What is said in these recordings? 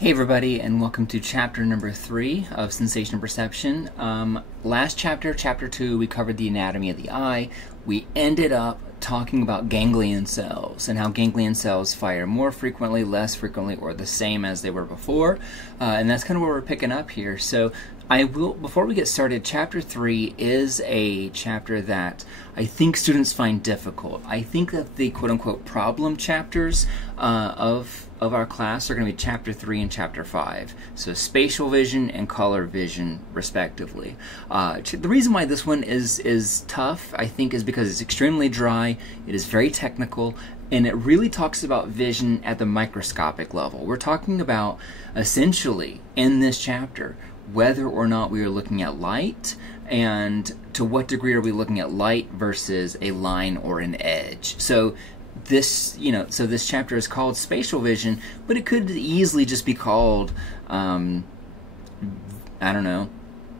Hey everybody, and welcome to chapter number 3 of Sensation and Perception. Last chapter, chapter 2, we covered the anatomy of the eye. We ended up talking about ganglion cells and how ganglion cells fire more frequently, less frequently, or the same as they were before. And that's kind of where we're picking up here. So before we get started, chapter 3 is a chapter that I think students find difficult. I think that the quote-unquote problem chapters of our class are going to be chapter 3 and chapter 5. So spatial vision and color vision, respectively. The reason why this one is tough, I think, is because it's extremely dry, it is very technical, and it really talks about vision at the microscopic level. We're talking about, essentially, in this chapter, whether or not we are looking at light, and to what degree are we looking at light versus a line or an edge. So this chapter is called Spatial Vision, but it could easily just be called, I don't know,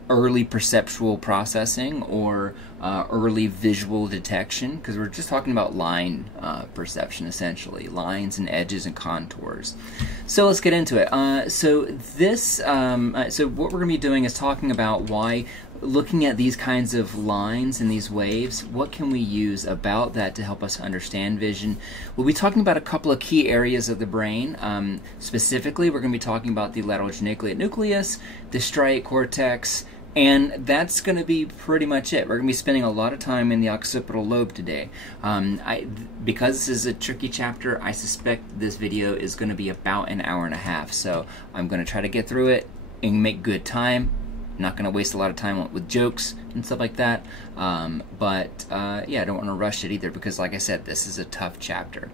early perceptual processing or early visual detection, because we're just talking about line perception, essentially, lines and edges and contours. So let's get into it. So what we're going to be doing is talking about why, looking at these kinds of lines and these waves, what can we use about that to help us understand vision? We'll be talking about a couple of key areas of the brain. Specifically, we're going to be talking about the lateral geniculate nucleus, the striate cortex, and that's going to be pretty much it. We're going to be spending a lot of time in the occipital lobe today. Because this is a tricky chapter, I suspect this video is going to be about an hour and a half, so I'm going to try to get through it and make good time. I'm not going to waste a lot of time with jokes and stuff like that, yeah, I don't want to rush it either, because like I said, this is a tough chapter.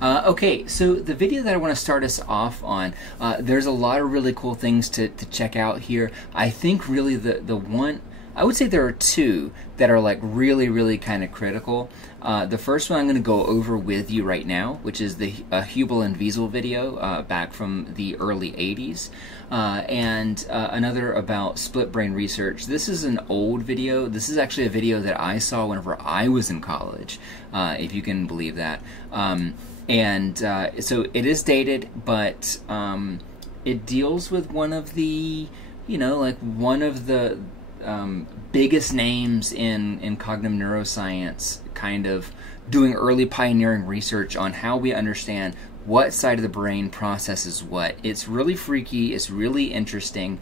Okay, so the video that I want to start us off on, there's a lot of really cool things to check out here. I think really the one, I would say there are two that are like really kind of critical. The first one I'm going to go over with you right now, which is the Hubel and Wiesel video back from the early 80s, and another about split brain research. This is an old video. This is actually a video that I saw whenever I was in college, if you can believe that. So it is dated, but it deals with one of the, one of the biggest names in cognitive neuroscience, kind of doing early pioneering research on how we understand what side of the brain processes what. It's really freaky, it's really interesting.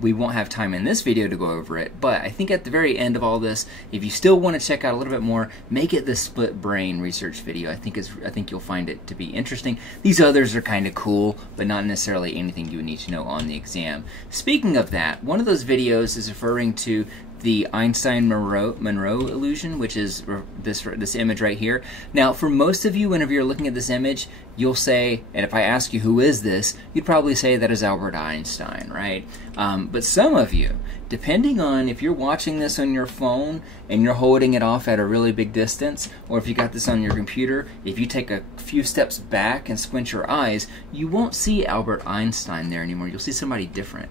We won't have time in this video to go over it, but I think at the very end of all this, if you still want to check out a little bit more, make it the split brain research video. I think you'll find it to be interesting. These others are kind of cool, but not necessarily anything you would need to know on the exam. Speaking of that, one of those videos is referring to the Einstein-Monroe illusion, which is this image right here. Now, for most of you, whenever you're looking at this image, you'll say, and if I ask you who is this, you'd probably say that is Albert Einstein, right? But some of you, depending on if you're watching this on your phone and you're holding it off at a really big distance, or if you got this on your computer, if you take a few steps back and squint your eyes, you won't see Albert Einstein there anymore. You'll see somebody different.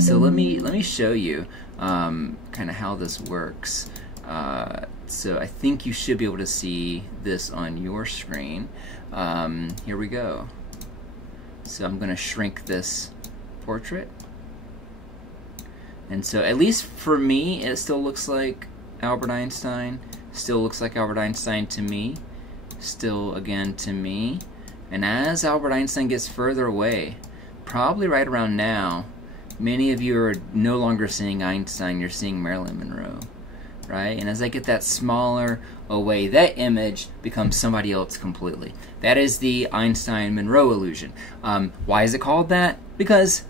So let me show you kind of how this works. So I think you should be able to see this on your screen. Here we go. So I'm going to shrink this portrait. And so at least for me, it still looks like Albert Einstein. Still looks like Albert Einstein to me. Still again to me. And as Albert Einstein gets further away, probably right around now, many of you are no longer seeing Einstein, you're seeing Marilyn Monroe, right? And as I get that smaller away, that image becomes somebody else completely. That is the Einstein-Monroe illusion. Why is it called that? Because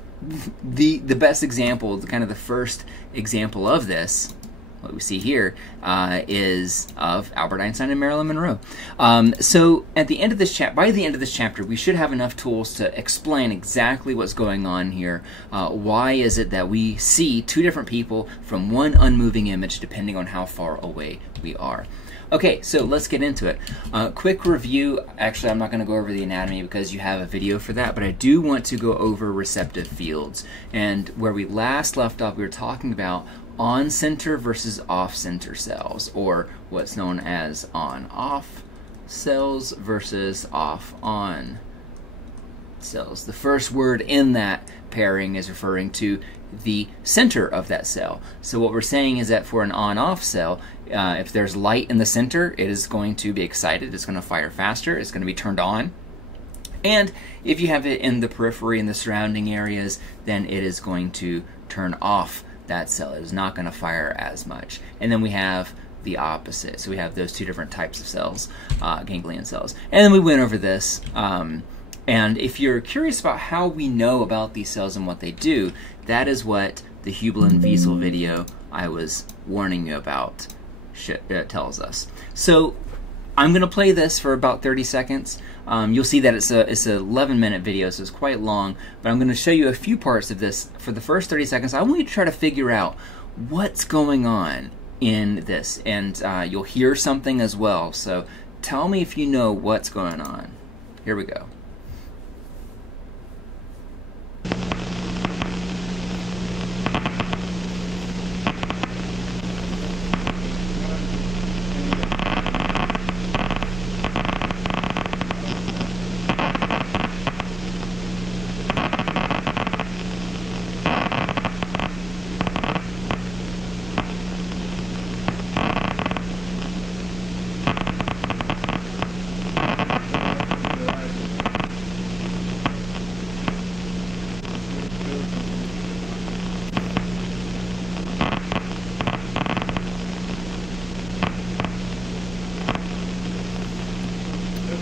the best example, kind of the first example of this, what we see here, is of Albert Einstein and Marilyn Monroe. So at the end of this by the end of this chapter, we should have enough tools to explain exactly what's going on here. Why is it that we see two different people from one unmoving image depending on how far away we are? Okay, so let's get into it. Quick review. Actually, I'm not going to go over the anatomy because you have a video for that, but I do want to go over receptive fields. And where we last left off, we were talking about on-center versus off-center cells, or what's known as on-off cells versus off-on cells. The first word in that pairing is referring to the center of that cell. So what we're saying is that for an on-off cell, if there's light in the center, it is going to be excited, it's going to fire faster, it's going to be turned on. And if you have it in the periphery and the surrounding areas, then it is going to turn off that cell. It is not going to fire as much. And then we have the opposite. So we have those two different types of cells, ganglion cells. And then we went over this. And if you're curious about how we know about these cells and what they do, that is what the Hubel and Wiesel video I was warning you about tells us. So I'm going to play this for about 30 seconds. You'll see that it's an 11-minute video, so it's quite long, but I'm going to show you a few parts of this. For the first 30 seconds, I want you to try to figure out what's going on in this, and you'll hear something as well, so tell me if you know what's going on. Here we go.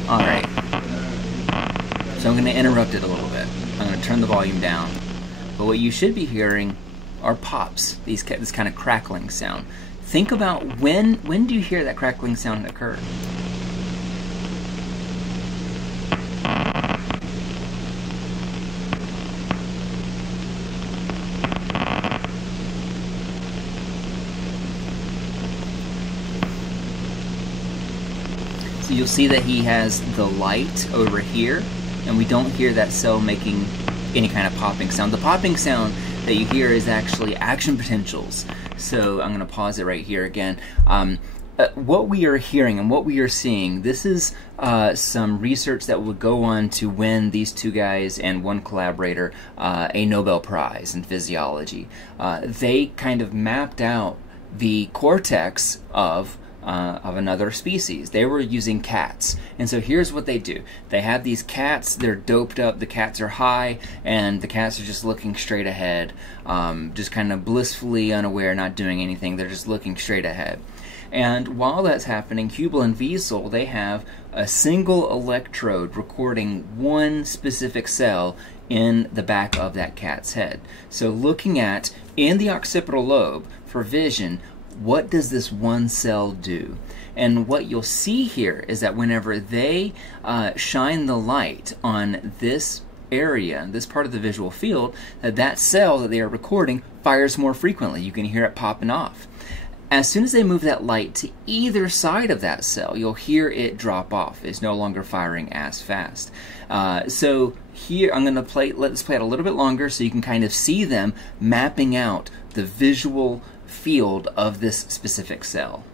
Alright, so I'm going to interrupt it a little bit. I'm going to turn the volume down. But what you should be hearing are pops, this kind of crackling sound. Think about when do you hear that crackling sound occur? So you'll see that he has the light over here, and we don't hear that cell making any kind of popping sound. The popping sound that you hear is actually action potentials. So I'm going to pause it right here again. What we are hearing and what we are seeing, this is some research that would go on to win these two guys and one collaborator a Nobel Prize in physiology. They kind of mapped out the cortex of another species. They were using cats. And so here's what they do. They have these cats, they're doped up, the cats are high, and the cats are just looking straight ahead, just kind of blissfully unaware, not doing anything. They're just looking straight ahead. And while that's happening, Hubel and Wiesel, they have a single electrode recording one specific cell in the back of that cat's head. So looking at, in the occipital lobe, for vision, what does this one cell do? And what you'll see here is that whenever they shine the light on this area, this part of the visual field, that cell that they are recording fires more frequently. You can hear it popping off. As soon as they move that light to either side of that cell, you'll hear it drop off. It's no longer firing as fast. So here, I'm going to let this play out a little bit longer so you can kind of see them mapping out the visual field of this specific cell.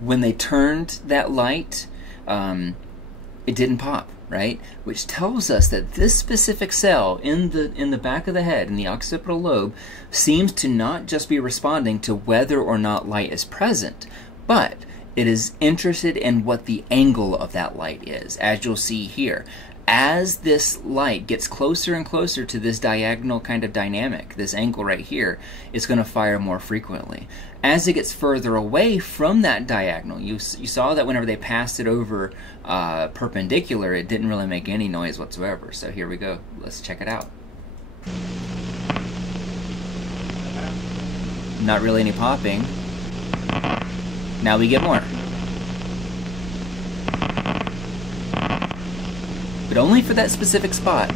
When they turned that light, it didn't pop, right? Which tells us that this specific cell in the back of the head, in the occipital lobe, seems to not just be responding to whether or not light is present, but it is interested in what the angle of that light is, as you'll see here. As this light gets closer and closer to this diagonal kind of dynamic, this angle right here, it's going to fire more frequently. As it gets further away from that diagonal, you saw that whenever they passed it over perpendicular, it didn't really make any noise whatsoever. So here we go. Let's check it out. Not really any popping. Now we get more. But only for that specific spot,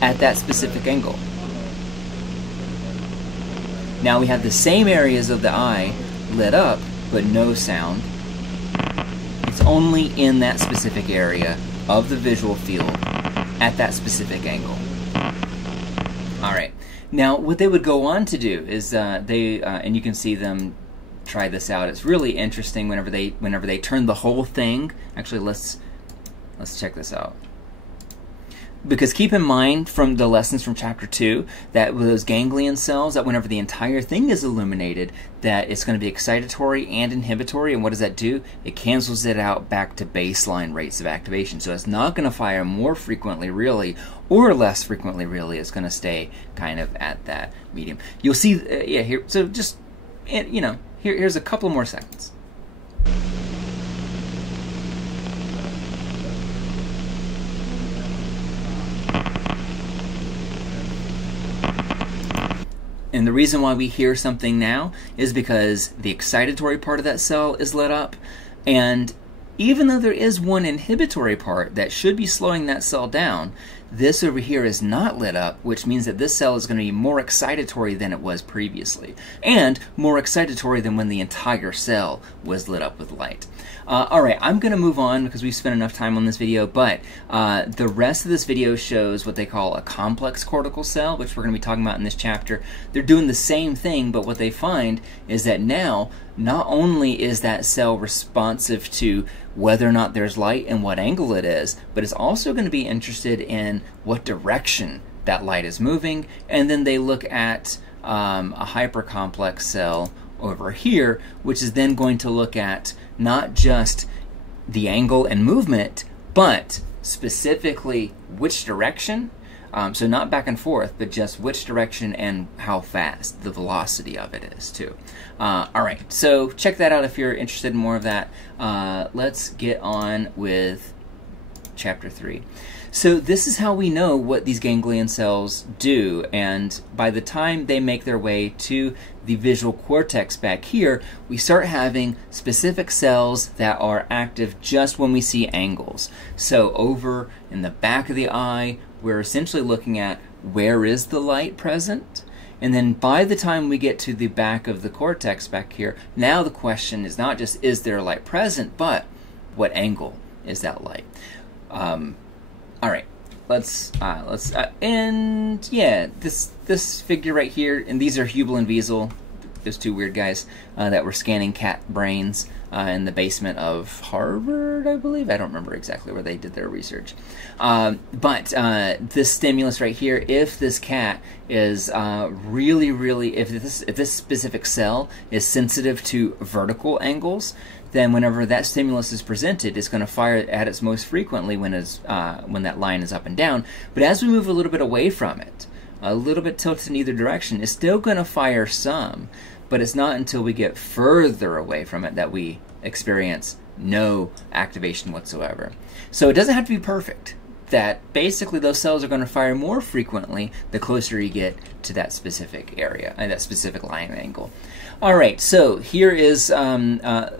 at that specific angle. Now we have the same areas of the eye lit up, but no sound. It's only in that specific area of the visual field, at that specific angle. Alright, Now, what they would go on to do is and you can see them try this out. It's really interesting whenever they turn the whole thing. Actually, let's check this out. Because keep in mind from the lessons from chapter 2 that with those ganglion cells, that whenever the entire thing is illuminated, that it's going to be excitatory and inhibitory. And what does that do? It cancels it out back to baseline rates of activation. So it's not going to fire more frequently, really, or less frequently, really. It's going to stay kind of at that medium. You'll see, yeah, here. So just, you know, here's a couple more seconds. And the reason why we hear something now is because the excitatory part of that cell is lit up, and even though there is one inhibitory part that should be slowing that cell down, this over here is not lit up, which means that this cell is going to be more excitatory than it was previously, and more excitatory than when the entire cell was lit up with light. Alright, I'm going to move on because we've spent enough time on this video, but the rest of this video shows what they call a complex cortical cell, which we're going to be talking about in this chapter. They're doing the same thing, but what they find is that now, not only is that cell responsive to whether or not there's light and what angle it is, but it's also going to be interested in what direction that light is moving, and then they look at a hypercomplex cell over here, which is then going to look at not just the angle and movement, but specifically which direction. So not back and forth, but just which direction and how fast, the velocity of it is too. Alright, so check that out if you're interested in more of that. Let's get on with chapter 3. So this is how we know what these ganglion cells do, and by the time they make their way to the visual cortex back here, we start having specific cells that are active just when we see angles. So over in the back of the eye, we're essentially looking at where is the light present, and then by the time we get to the back of the cortex back here, now the question is not just is there light present, but what angle is that light? All right, and yeah, this figure right here, and these are Hubel and Wiesel, those two weird guys that were scanning cat brains in the basement of Harvard, I believe. I don't remember exactly where they did their research. But this stimulus right here, if this cat is if this specific cell is sensitive to vertical angles, then whenever that stimulus is presented, it's going to fire at its most frequently when that line is up and down. But as we move a little bit away from it, a little bit tilted in either direction, it's still going to fire some, but it's not until we get further away from it that we experience no activation whatsoever. So it doesn't have to be perfect. That basically those cells are going to fire more frequently the closer you get to that specific area, that specific line angle. All right, so here is a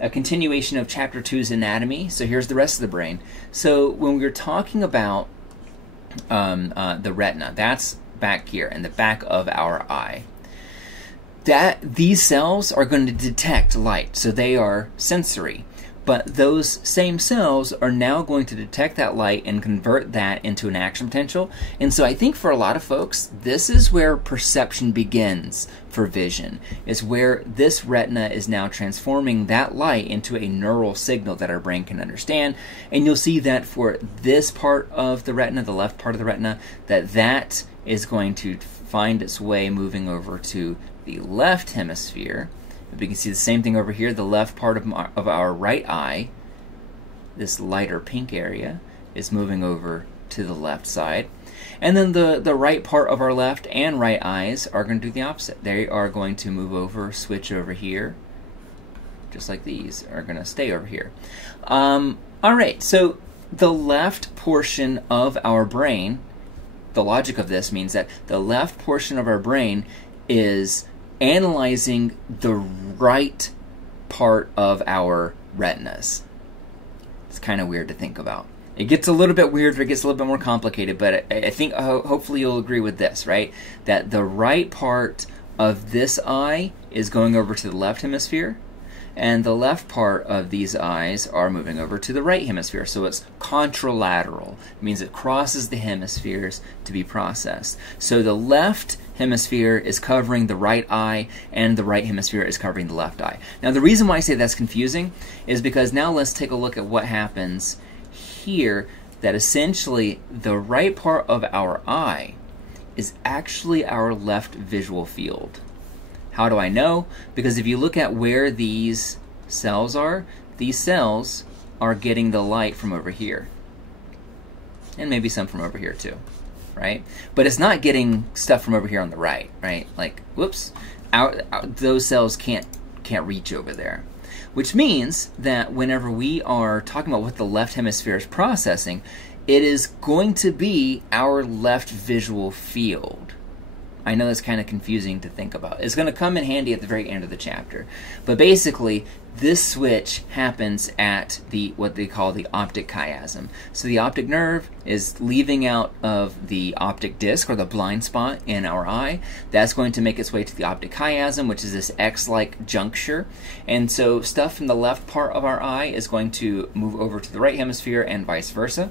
continuation of chapter 2's anatomy. So here's the rest of the brain. So when we were talking about the retina, that's back here in the back of our eye. These cells are going to detect light, so they are sensory. But those same cells are now going to detect that light and convert that into an action potential. And so I think for a lot of folks, this is where perception begins for vision. It's where this retina is now transforming that light into a neural signal that our brain can understand. And you'll see that for this part of the retina, the left part of the retina, that is going to find its way moving over to the left hemisphere. We can see the same thing over here. The left part of our right eye, this lighter pink area, is moving over to the left side. And then the right part of our left and right eyes are going to do the opposite. They are going to move over, switch over here, just like these are going to stay over here. All right, so the left portion of our brain, the logic of this means that the left portion of our brain is analyzing the right part of our retinas. It's kind of weird to think about. It gets a little bit weirder, it gets a little bit more complicated, but I think hopefully you'll agree with this, right? That the right part of this eye is going over to the left hemisphere, and the left part of these eyes are moving over to the right hemisphere. So it's contralateral. It means it crosses the hemispheres to be processed. So the left hemisphere is covering the right eye, and the right hemisphere is covering the left eye. Now the reason why I say that's confusing is because now let's take a look at what happens here, that essentially the right part of our eye is actually our left visual field. How do I know? Because if you look at where these cells are getting the light from over here. And maybe some from over here too, right? But it's not getting stuff from over here on the right, right? Like, whoops, those cells can't reach over there. Which means that whenever we are talking about what the left hemisphere is processing, it is going to be our left visual field. I know that's kind of confusing to think about. It's going to come in handy at the very end of the chapter. But basically, this switch happens at what they call the optic chiasm. So the optic nerve is leaving out of the optic disc, or the blind spot in our eye. That's going to make its way to the optic chiasm, which is this X-like juncture. And so stuff from the left part of our eye is going to move over to the right hemisphere and vice versa.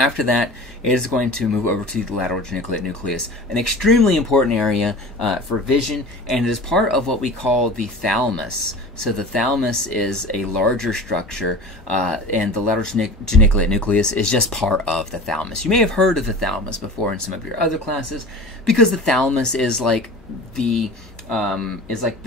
After that, it is going to move over to the lateral geniculate nucleus, an extremely important area for vision, and it is part of what we call the thalamus. So the thalamus is a larger structure, and the lateral geniculate nucleus is just part of the thalamus. You may have heard of the thalamus before in some of your other classes, because the thalamus is like the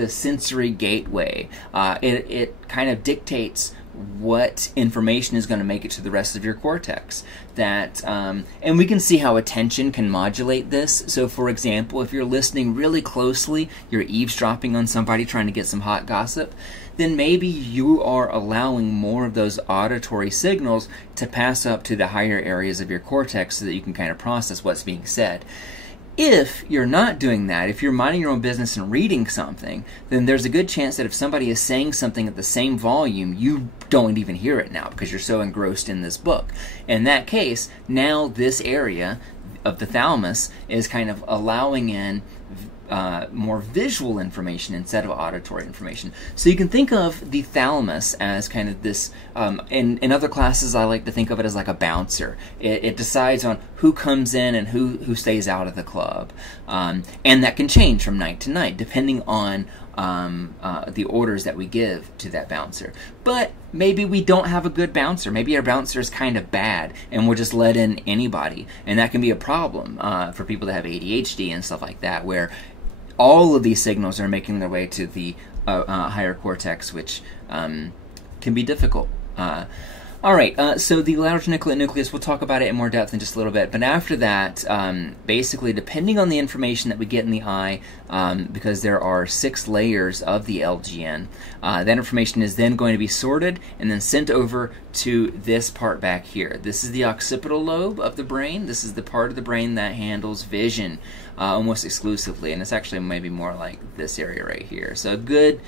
sensory gateway. It kind of dictates what information is going to make it to the rest of your cortex. And we can see how attention can modulate this. So for example, if you're listening really closely, you're eavesdropping on somebody trying to get some hot gossip, then maybe you are allowing more of those auditory signals to pass up to the higher areas of your cortex so that you can kind of process what's being said. If you're not doing that, if you're minding your own business and reading something, then there's a good chance that if somebody is saying something at the same volume, you don't even hear it now because you're so engrossed in this book. In that case, now this area of the thalamus is kind of allowing in more visual information instead of auditory information. So you can think of the thalamus as kind of this, in other classes I like to think of it as like a bouncer. It decides on who comes in and who stays out of the club. And that can change from night to night depending on the orders that we give to that bouncer. But maybe we don't have a good bouncer. Maybe our bouncer is kind of bad and we'll just let in anybody. And that can be a problem for people that have ADHD and stuff like that, where all of these signals are making their way to the higher cortex, which can be difficult. All right, so the lateral geniculate nucleus, we'll talk about it in more depth in just a little bit. But after that, basically, depending on the information that we get in the eye, because there are 6 layers of the LGN, that information is then going to be sorted and then sent over to this part back here. This is the occipital lobe of the brain. This is the part of the brain that handles vision almost exclusively, and it's actually maybe more like this area right here. So a good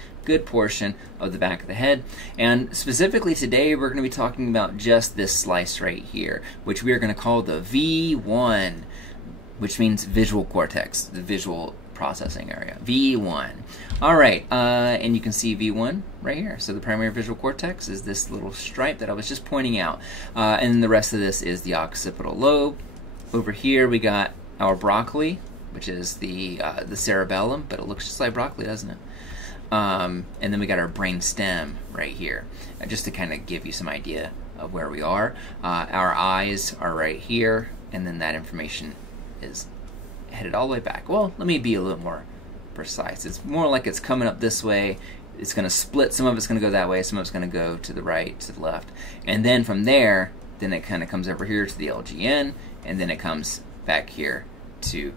portion of the back of the head. And specifically today we're going to be talking about just this slice right here, which we are going to call the V1, which means visual cortex, the visual processing area. V1. All right, and you can see V1 right here. So the primary visual cortex is this little stripe that I was just pointing out, and the rest of this is the occipital lobe. Over here we got our broccoli, which is the cerebellum, but it looks just like broccoli, doesn't it? And then we got our brain stem right here, just to kind of give you some idea of where we are. Our eyes are right here, and then that information is headed all the way back. Well, let me be a little more precise. It's more like it's coming up this way. It's going to split. Some of it's going to go that way. Some of it's going to go to the right, to the left. And then from there, then it kind of comes over here to the LGN, and then it comes back here to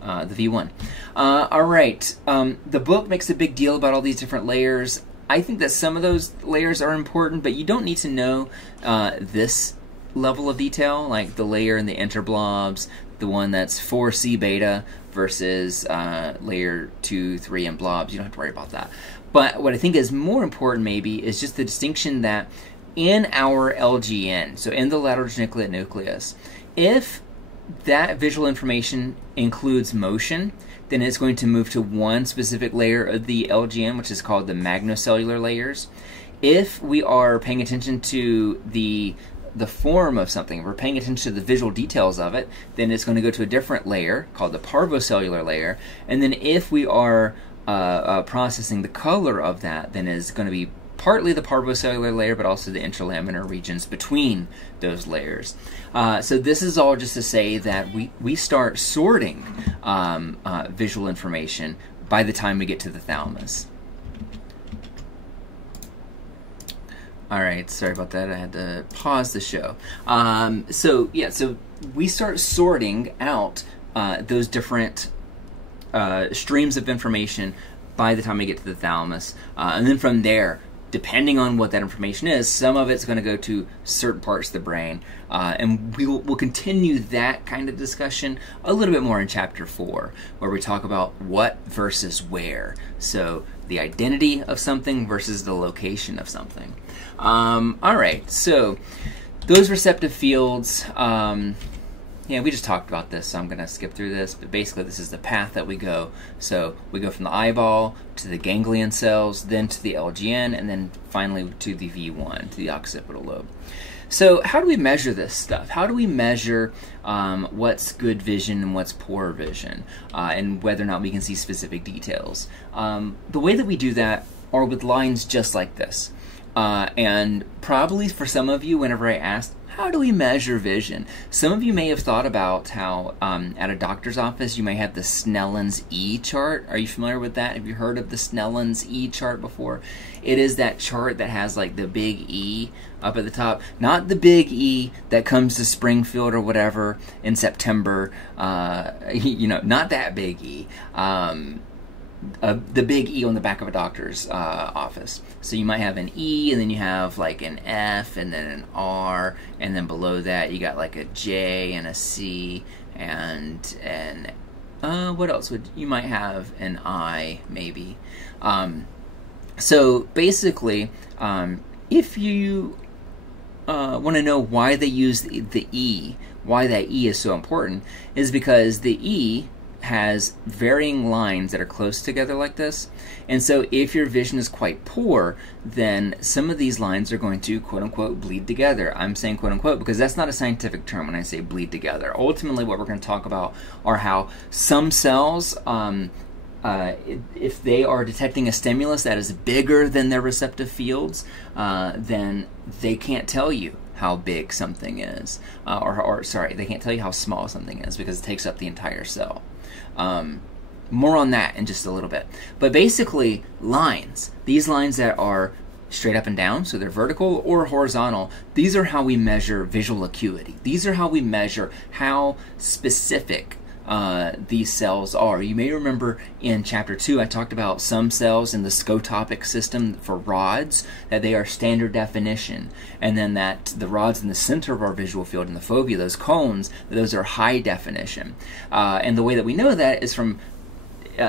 the V1. All right, the book makes a big deal about all these different layers. I think that some of those layers are important, but you don't need to know this level of detail, like the layer in the interblobs, the one that's 4C beta versus layer 2, 3, and blobs. You don't have to worry about that. But what I think is more important maybe is just the distinction that in our LGN, so in the lateral geniculate nucleus, if that visual information includes motion, then it's going to move to one specific layer of the LGN, which is called the magnocellular layers. If we are paying attention to the form of something, if we're paying attention to the visual details of it, then it's going to go to a different layer called the parvocellular layer. And then if we are processing the color of that, then it's going to be partly the parvocellular layer, but also the interlaminar regions between those layers. So this is all just to say that we start sorting visual information by the time we get to the thalamus. All right, sorry about that. I had to pause the show. So we start sorting out those different streams of information by the time we get to the thalamus, and then from there, depending on what that information is, some of it's going to go to certain parts of the brain, and we'll continue that kind of discussion a little bit more in Chapter 4, where we talk about what versus where. So the identity of something versus the location of something. All right, so those receptive fields, yeah, we just talked about this, so I'm going to skip through this, but basically this is the path that we go. So we go from the eyeball to the ganglion cells, then to the LGN, and then finally to the V1, to the occipital lobe. So how do we measure this stuff? How do we measure what's good vision and what's poor vision, and whether or not we can see specific details? The way that we do that are with lines just like this. And probably for some of you, whenever I asked, how do we measure vision? Some of you may have thought about how at a doctor's office you may have the Snellen's E chart. Are you familiar with that? Have you heard of the Snellen's E chart before? It is that chart that has like the big E up at the top. Not the big E that comes to Springfield or whatever in September. You know, not that big E. The big E on the back of a doctor's office. So you might have an E, and then you have like an F, and then an R, and then below that you got like a J and a C, and what else would you might have an I maybe. So basically, if you want to know why they use the E, why that E is so important, is because the E has varying lines that are close together like this. And so if your vision is quite poor, then some of these lines are going to quote-unquote bleed together. I'm saying quote-unquote because that's not a scientific term when I say bleed together. Ultimately what we're going to talk about are how some cells, if they are detecting a stimulus that is bigger than their receptive fields, then they can't tell you how big something is. Or sorry, they can't tell you how small something is because it takes up the entire cell. More on that in just a little bit. But basically, lines, these lines that are straight up and down, so they're vertical or horizontal, these are how we measure visual acuity. These are how we measure how specific these cells are. You may remember in Chapter 2 I talked about some cells in the scotopic system for rods, that they are standard definition, and then that the rods in the center of our visual field in the fovea, those cones, those are high definition. And the way that we know that is from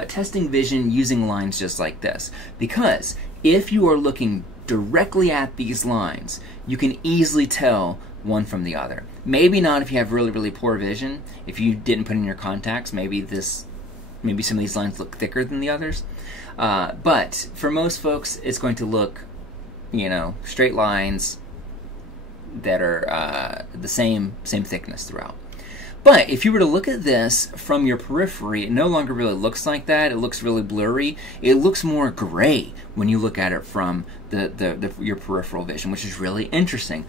testing vision using lines just like this. Because if you are looking directly at these lines, you can easily tell one from the other. Maybe not if you have really, really poor vision. If you didn't put in your contacts, maybe some of these lines look thicker than the others. But for most folks, it's going to look, you know, straight lines that are the same thickness throughout. But if you were to look at this from your periphery, it no longer really looks like that. It looks really blurry. It looks more gray when you look at it from your peripheral vision, which is really interesting.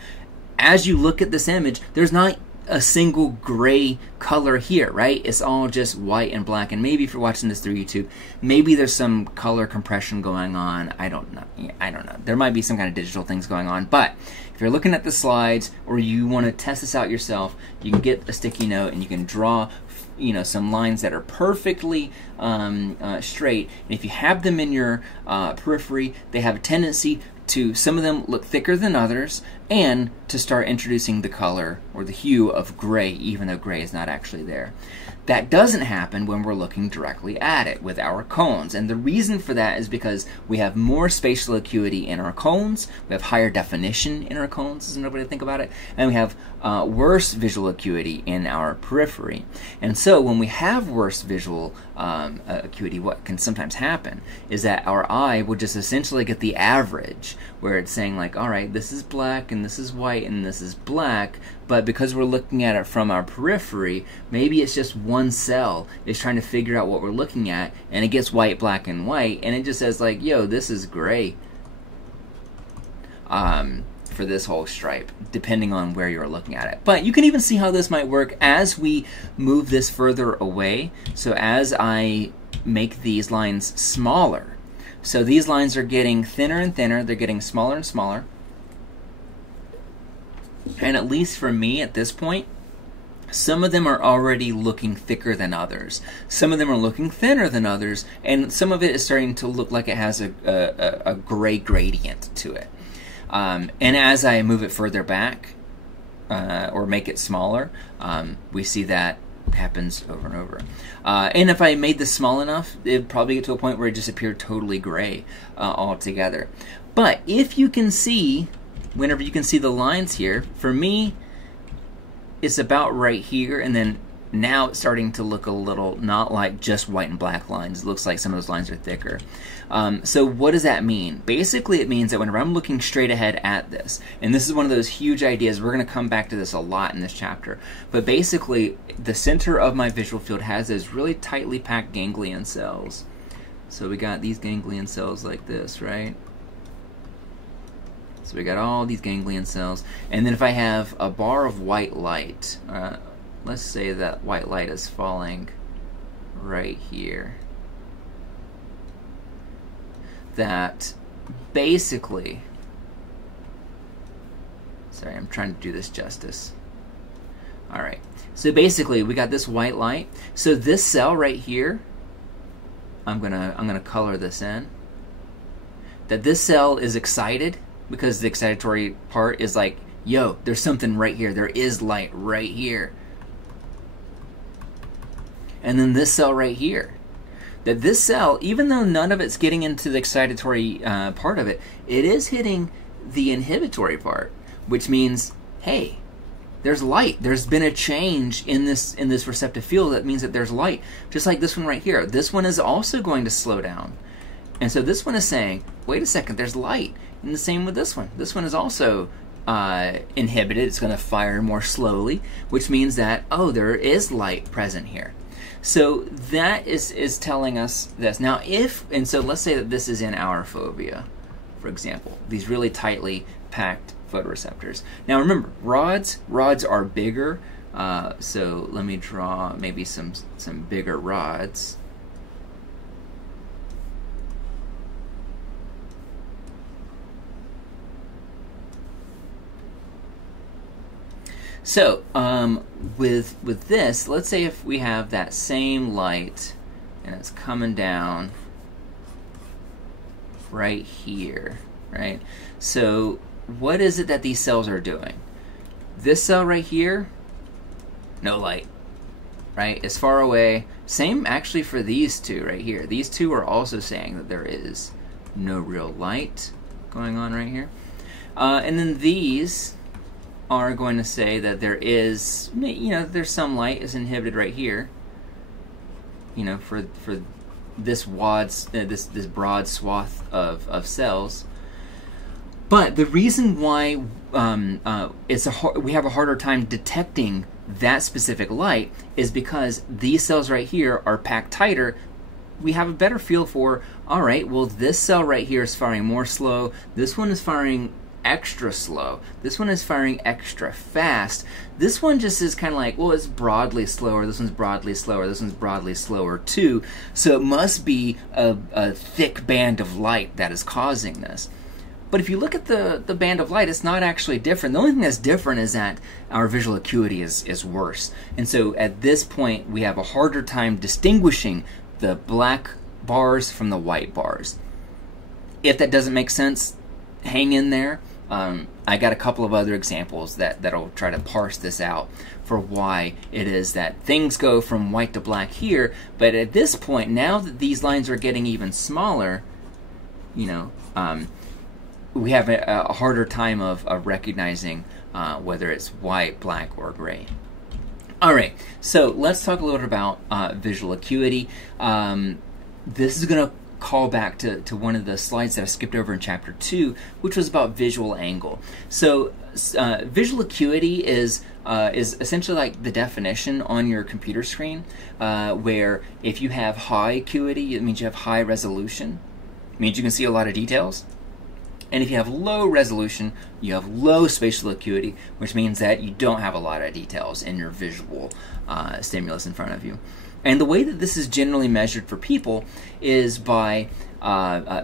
As you look at this image, there's not a single gray color here, right? It's all just white and black. And maybe if you're watching this through YouTube, maybe there's some color compression going on. I don't know. There might be some kind of digital things going on. But if you're looking at the slides or you want to test this out yourself, you can get a sticky note and you can draw, you know, some lines that are perfectly straight. And if you have them in your periphery, they have a tendency to, some of them look thicker than others, and to start introducing the color or the hue of gray, even though gray is not actually there. That doesn't happen when we're looking directly at it with our cones, and the reason for that is because we have more spatial acuity in our cones, we have higher definition in our cones, is another way to think about it, and we have worse visual acuity in our periphery. And so when we have worse visual acuity, what can sometimes happen is that our eye will just essentially get the average, where it's saying like, all right, this is black and this is white and this is black, but because we're looking at it from our periphery, maybe it's just one cell is trying to figure out what we're looking at, and it gets white, black, and white, and it just says like, yo, this is gray for this whole stripe, depending on where you're looking at it. But you can even see how this might work as we move this further away. So as I make these lines smaller, so these lines are getting thinner and thinner, they're getting smaller and smaller. And at least for me at this point, some of them are already looking thicker than others. Some of them are looking thinner than others, and some of it is starting to look like it has a gray gradient to it. And as I move it further back, or make it smaller, we see that happens over and over. And if I made this small enough, it'd probably get to a point where it just appeared totally gray altogether. But if you can see, whenever you can see the lines here, for me, it's about right here, and then now it's starting to look a little not like just white and black lines. It looks like some of those lines are thicker. So what does that mean? Basically, it means that whenever I'm looking straight ahead at this, and this is one of those huge ideas, we're going to come back to this a lot in this chapter, but basically, the center of my visual field has those really tightly packed ganglion cells. So we got these ganglion cells like this, right? So we got all these ganglion cells, and then if I have a bar of white light, let's say that white light is falling right here, that basically, sorry, I'm trying to do this justice. All right, so basically we got this white light. So this cell right here, I'm gonna color this in. That this cell is excited, because the excitatory part is like, yo, there's something right here. There is light right here. And then this cell right here. That this cell, even though none of it's getting into the excitatory part of it, it is hitting the inhibitory part, which means, hey, there's light. There's been a change in this receptive field. That means that there's light. Just like this one right here. This one is also going to slow down. And so this one is saying, wait a second, there's light. And the same with this one. This one is also inhibited. It's going to fire more slowly, which means that, oh, there is light present here. So that is telling us this. Now and so let's say that this is in our fovea, for example, these really tightly packed photoreceptors. Now remember, rods are bigger, so let me draw maybe some bigger rods. So, with this, let's say if we have that same light, and it's coming down right here, right? So, what is it that these cells are doing? This cell right here, no light, right? It's far away. Same actually for these two right here. These two are also saying that there is no real light going on right here. And then these are going to say that there is, there's some light is inhibited right here, for this this broad swath of cells. But the reason why we have a harder time detecting that specific light is because these cells right here are packed tighter. We have a better feel for, all right, well, this cell right here is firing more slow. This one is firing extra slow. This one is firing extra fast. This one just is kind of like, well, it's broadly slower. This one's broadly slower. This one's broadly slower too. So it must be a thick band of light that is causing this. But if you look at the band of light, it's not actually different. The only thing that's different is that our visual acuity is worse. And so at this point, we have a harder time distinguishing the black bars from the white bars. If that doesn't make sense, hang in there. I got a couple of other examples that'll try to parse this out for why it is that things go from white to black here, but at this point, now that these lines are getting even smaller, we have a harder time of recognizing whether it's white, black, or gray. All right, so let's talk a little bit about visual acuity. This is going to call back to one of the slides that I skipped over in Chapter 2, which was about visual angle. So visual acuity is essentially like the definition on your computer screen, where if you have high acuity, it means you have high resolution. It means you can see a lot of details. And if you have low resolution, you have low spatial acuity, which means that you don't have a lot of details in your visual stimulus in front of you. And the way that this is generally measured for people is by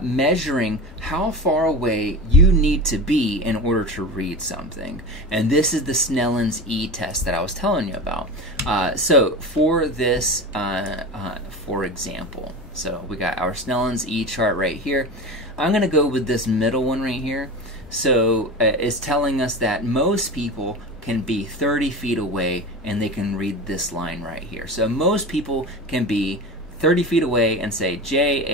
measuring how far away you need to be in order to read something. And this is the Snellen's E test that I was telling you about. So for this, for example, so we got our Snellen's E chart right here. I'm going to go with this middle one right here. So it's telling us that most people can be 30 feet away and they can read this line right here. So most people can be 30 feet away and say JHERLC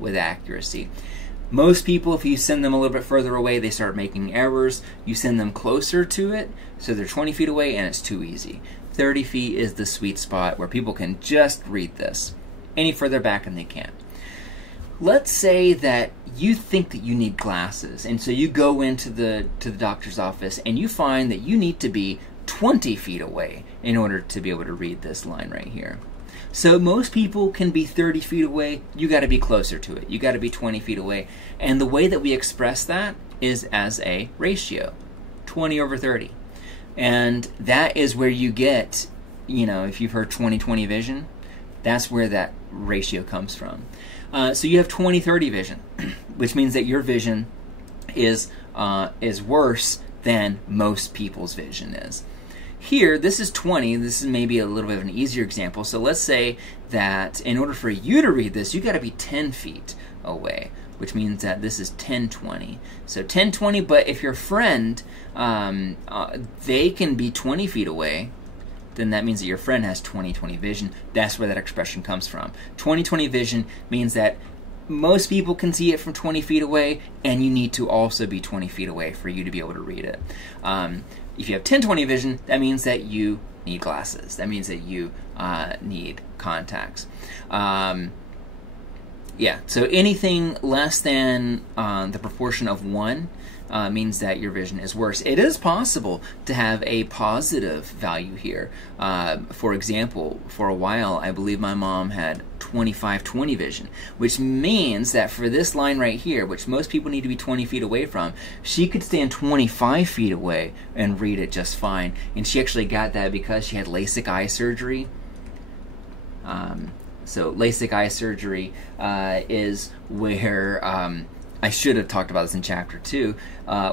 with accuracy. Most people, if you send them a little bit further away, they start making errors. You send them closer to it, so they're 20 feet away and it's too easy. 30 feet is the sweet spot where people can just read this. Any further back and they can't. Let's say that you think that you need glasses, and so you go into the doctor's office and you find that you need to be 20 feet away in order to be able to read this line right here. So most people can be 30 feet away. You got to be closer to it. You got to be 20 feet away. And the way that we express that is as a ratio, 20 over 30. And that is where you get, if you've heard 20/20 vision, that's where that ratio comes from. So you have 20/30 vision, which means that your vision is worse than most people's vision is. Here, this is 20. This is maybe a little bit of an easier example. So let's say that in order for you to read this, you got to be 10 feet away, which means that this is 10/20. So 10/20, but if your friend, they can be 20 feet away, then that means that your friend has 20/20 vision. That's where that expression comes from. 20/20 vision means that most people can see it from 20 feet away, and you need to also be 20 feet away for you to be able to read it. If you have 10/20 vision, that means that you need glasses. That means that you need contacts. So anything less than the proportion of 1 means that your vision is worse. It is possible to have a positive value here. For example, for a while, I believe my mom had 25/20 vision, which means that for this line right here, which most people need to be 20 feet away from, she could stand 25 feet away and read it just fine. And she actually got that because she had LASIK eye surgery. So LASIK eye surgery is where I should have talked about this in Chapter 2,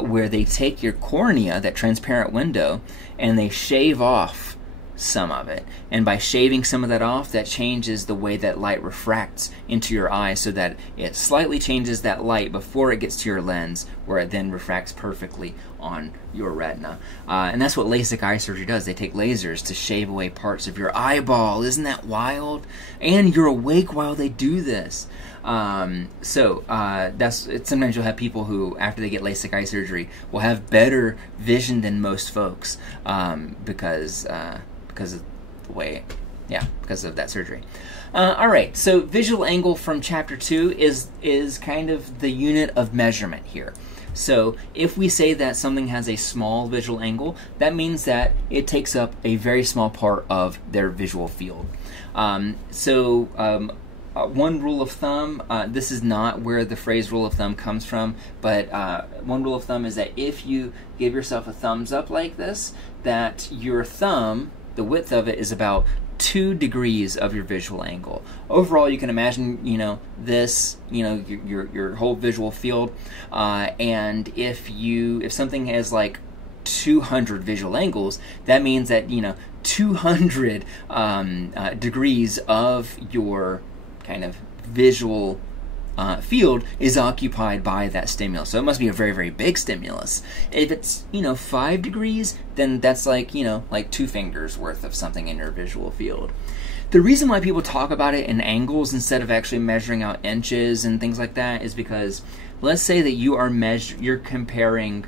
where they take your cornea, that transparent window, and they shave off some of it. And by shaving some of that off, that changes the way that light refracts into your eye so that it slightly changes that light before it gets to your lens, where it then refracts perfectly on your retina. And that's what LASIK eye surgery does. They take lasers to shave away parts of your eyeball. Isn't that wild? And you're awake while they do this. Sometimes you'll have people who, after they get LASIK eye surgery, will have better vision than most folks because of the way, because of that surgery. All right, so visual angle from Chapter 2 is kind of the unit of measurement here. So if we say that something has a small visual angle, that means that it takes up a very small part of their visual field. One rule of thumb, this is not where the phrase rule of thumb comes from, but one rule of thumb is that if you give yourself a thumbs up like this, that your thumb, the width of it, is about 2 degrees of your visual angle. Overall, you can imagine, this, your whole visual field, and if something has like 200 visual angles, that means that 200 degrees of your kind of visual field is occupied by that stimulus. So it must be a very, very big stimulus. If it's, 5 degrees, then that's like, like 2 fingers worth of something in your visual field. The reason why people talk about it in angles instead of actually measuring out inches and things like that is because, let's say that you're comparing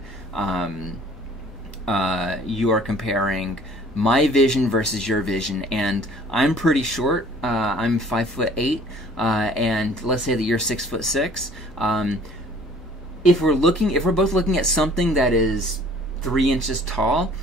my vision versus your vision, and I'm pretty short. I'm 5'8", and let's say that you're 6'6". If we're both looking at something that is 3 inches tall,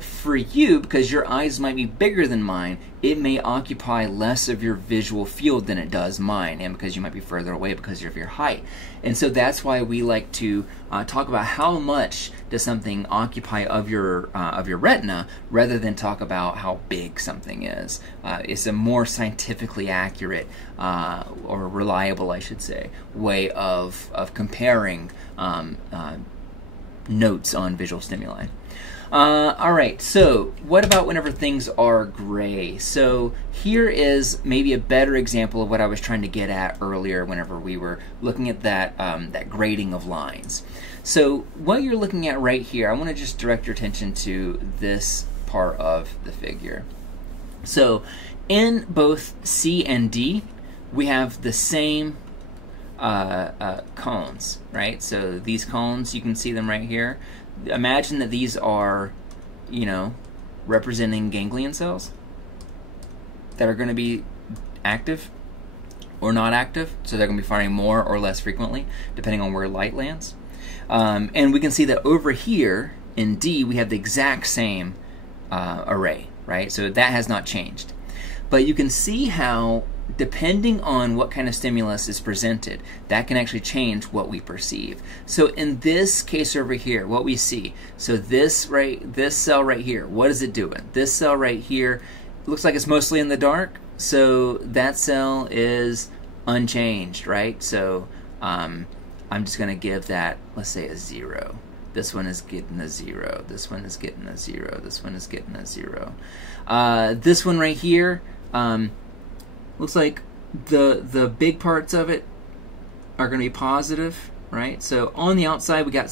for you, because your eyes might be bigger than mine, it may occupy less of your visual field than it does mine, and because you might be further away because of your height. And so that's why we like to talk about how much does something occupy of your retina, rather than talk about how big something is. It's a more scientifically accurate, or reliable, I should say, way of comparing notes on visual stimuli. Alright, so what about whenever things are gray? So here is maybe a better example of what I was trying to get at earlier whenever we were looking at that, that grading of lines. So what you're looking at right here, I want to just direct your attention to this part of the figure. So in both C and D, we have the same cones, right? So these cones, you can see them right here. Imagine that these are, representing ganglion cells that are going to be active or not active. So they're going to be firing more or less frequently, depending on where light lands. And we can see that over here in D, we have the exact same array, right? So that has not changed. But you can see how, depending on what kind of stimulus is presented, that can actually change what we perceive. So in this case over here, what we see, so this cell right here, what is it doing? This cell right here looks like it's mostly in the dark, so that cell is unchanged, right? So I'm just going to give that, let's say, a 0. This one is getting a 0. This one is getting a 0. This one is getting a 0. This one right here, looks like the big parts of it are going to be positive, right? So on the outside, we got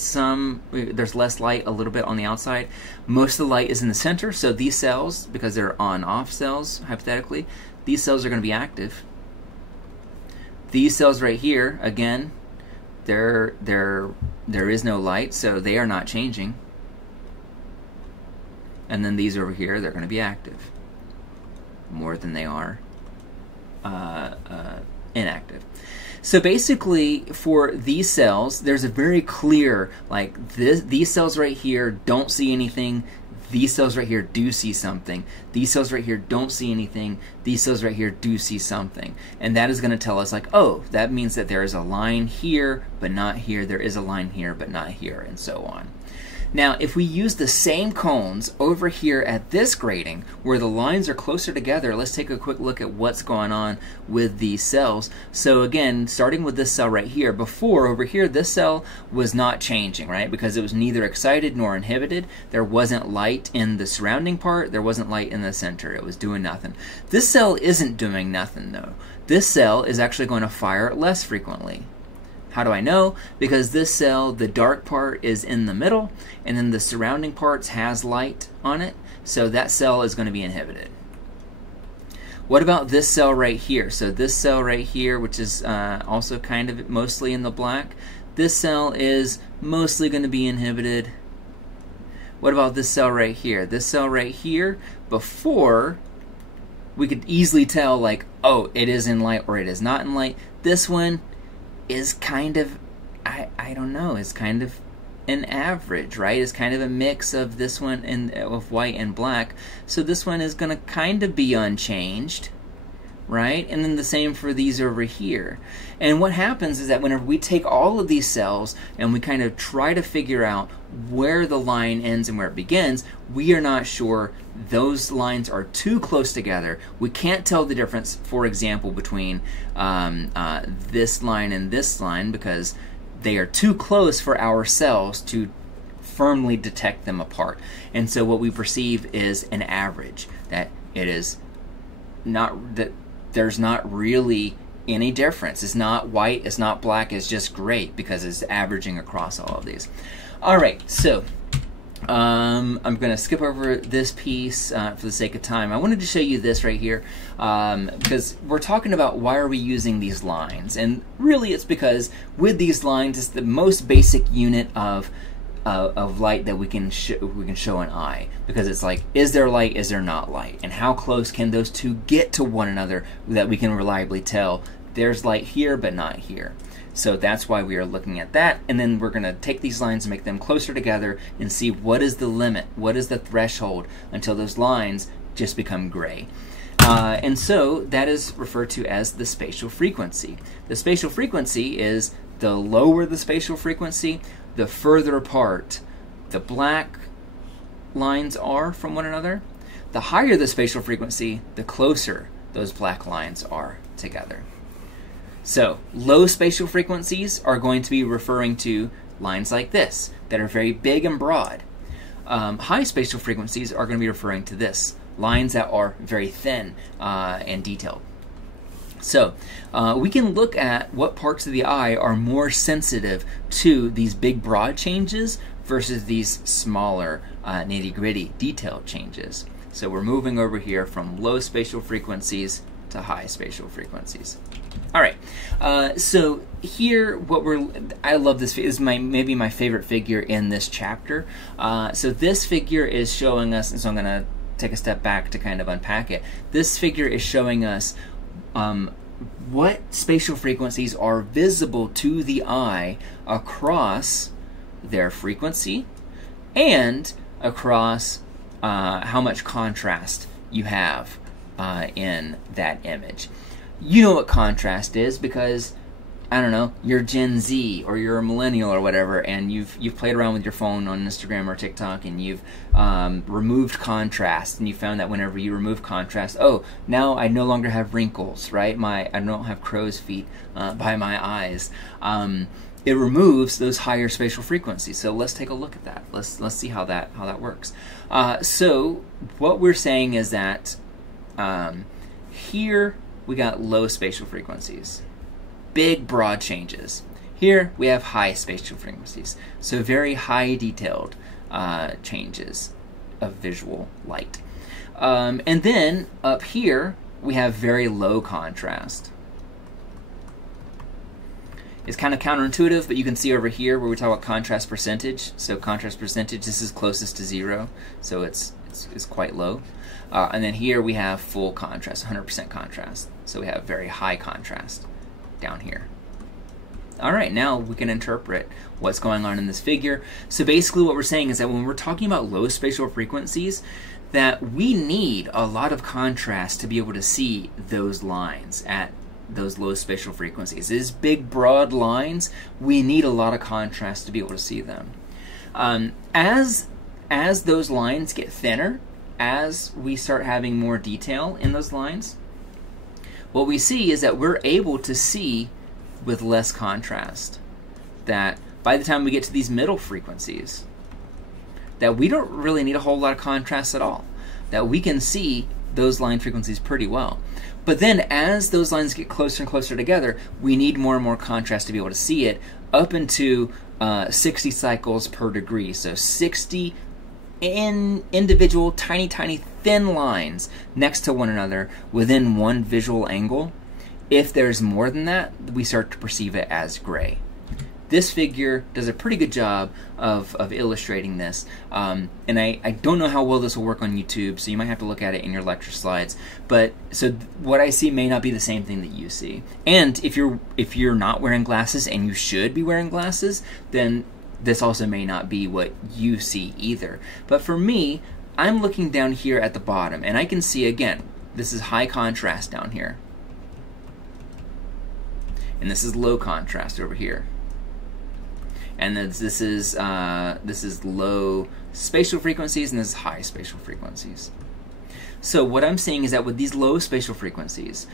there's less light a little bit on the outside. Most of the light is in the center, so these cells, because they're on-off cells, hypothetically, these cells are going to be active. These cells right here, again, there is no light, so they are not changing. And then these over here, they're going to be active more than they are inactive. So basically, for these cells, there's a very clear, like these cells right here don't see anything. These cells right here do see something. These cells right here don't see anything. These cells right here do see something. And that is going to tell us, like, oh, that means that there is a line here, but not here. There is a line here, but not here, and so on. Now, if we use the same cones over here at this grading, where the lines are closer together, let's take a quick look at what's going on with these cells. So again, starting with this cell right here, before, over here, this cell was not changing, right? Because it was neither excited nor inhibited. There wasn't light in the surrounding part. There wasn't light in the center. It was doing nothing. This cell isn't doing nothing, though. This cell is actually going to fire less frequently. How do I know? Because this cell, the dark part is in the middle, and then the surrounding parts has light on it, so that cell is going to be inhibited. What about this cell right here? So this cell right here, which is also kind of mostly in the black, this cell is mostly going to be inhibited. What about this cell right here? This cell right here, before, we could easily tell, like, oh, it is in light or it is not in light. This one is kind of, I don't know, it's kind of an average, right? It's kind of a mix of this one and of white and black. So this one is going to kind of be unchanged, right? And then the same for these over here. And what happens is that whenever we take all of these cells and we kind of try to figure out where the line ends and where it begins, we are not sure. Those lines are too close together. We can't tell the difference, for example, between this line and this line, because they are too close for our cells to firmly detect them apart. And so what we perceive is an average, that it is not, that there's not really any difference. It's not white, it's not black, it's just gray because it's averaging across all of these. All right, so I'm going to skip over this piece for the sake of time. I wanted to show you this right here because we're talking about why are we using these lines, and really it's because with these lines it's the most basic unit of light that we can show an eye, because it's like, is there light, is there not light, and how close can those two get to one another that we can reliably tell there's light here but not here. So that's why we are looking at that, and then we're going to take these lines and make them closer together and see what is the limit, what is the threshold until those lines just become gray. And so that is referred to as the spatial frequency. The spatial frequency is the lower the spatial frequency, the further apart the black lines are from one another. The higher the spatial frequency, the closer those black lines are together. So low spatial frequencies are going to be referring to lines like this that are very big and broad. High spatial frequencies are going to be referring to this, lines that are very thin and detailed. So we can look at what parts of the eye are more sensitive to these big broad changes versus these smaller nitty-gritty detailed changes. So we're moving over here from low spatial frequencies to high spatial frequencies. All right, so here I love this, is maybe my favorite figure in this chapter. So this figure is showing us, and so I'm going to take a step back to kind of unpack it. This figure is showing us what spatial frequencies are visible to the eye across their frequency and across how much contrast you have in that image. You know what contrast is because, I don't know, you're Gen Z or you're a millennial or whatever, and you've played around with your phone on Instagram or TikTok, and you've removed contrast, and you found that whenever you remove contrast, oh, now I no longer have wrinkles, right? I don't have crow's feet by my eyes. It removes those higher spatial frequencies. So let's take a look at that. Let's see how that works. So what we're saying is that here we got low spatial frequencies, big broad changes. Here we have high spatial frequencies, so very high detailed changes of visual light. And then up here we have very low contrast. It's kind of counterintuitive, but you can see over here where we talk about contrast percentage. So contrast percentage, this is closest to 0, so it's quite low. And then here we have full contrast, 100% contrast. So we have very high contrast down here. All right, now we can interpret what's going on in this figure. So basically what we're saying is that when we're talking about low spatial frequencies, that we need a lot of contrast to be able to see those lines at those low spatial frequencies. These big broad lines, we need a lot of contrast to be able to see them. As those lines get thinner, as we start having more detail in those lines, what we see is that we're able to see with less contrast. That by the time we get to these middle frequencies, that we don't really need a whole lot of contrast at all. That we can see those line frequencies pretty well. But then as those lines get closer and closer together, we need more and more contrast to be able to see it up into 60 cycles per degree. So 60 individual tiny thin lines next to one another within one visual angle. If there's more than that, we start to perceive it as gray. This figure does a pretty good job of illustrating this, and I don't know how well this will work on YouTube, so you might have to look at it in your lecture slides. But so what I see may not be the same thing that you see. And if you're not wearing glasses, and you should be wearing glasses, then this also may not be what you see either. But for me, I'm looking down here at the bottom, and I can see, again, this is high contrast down here. And this is low contrast over here. And this is low spatial frequencies, and this is high spatial frequencies. So what I'm saying is that with these low spatial frequencies,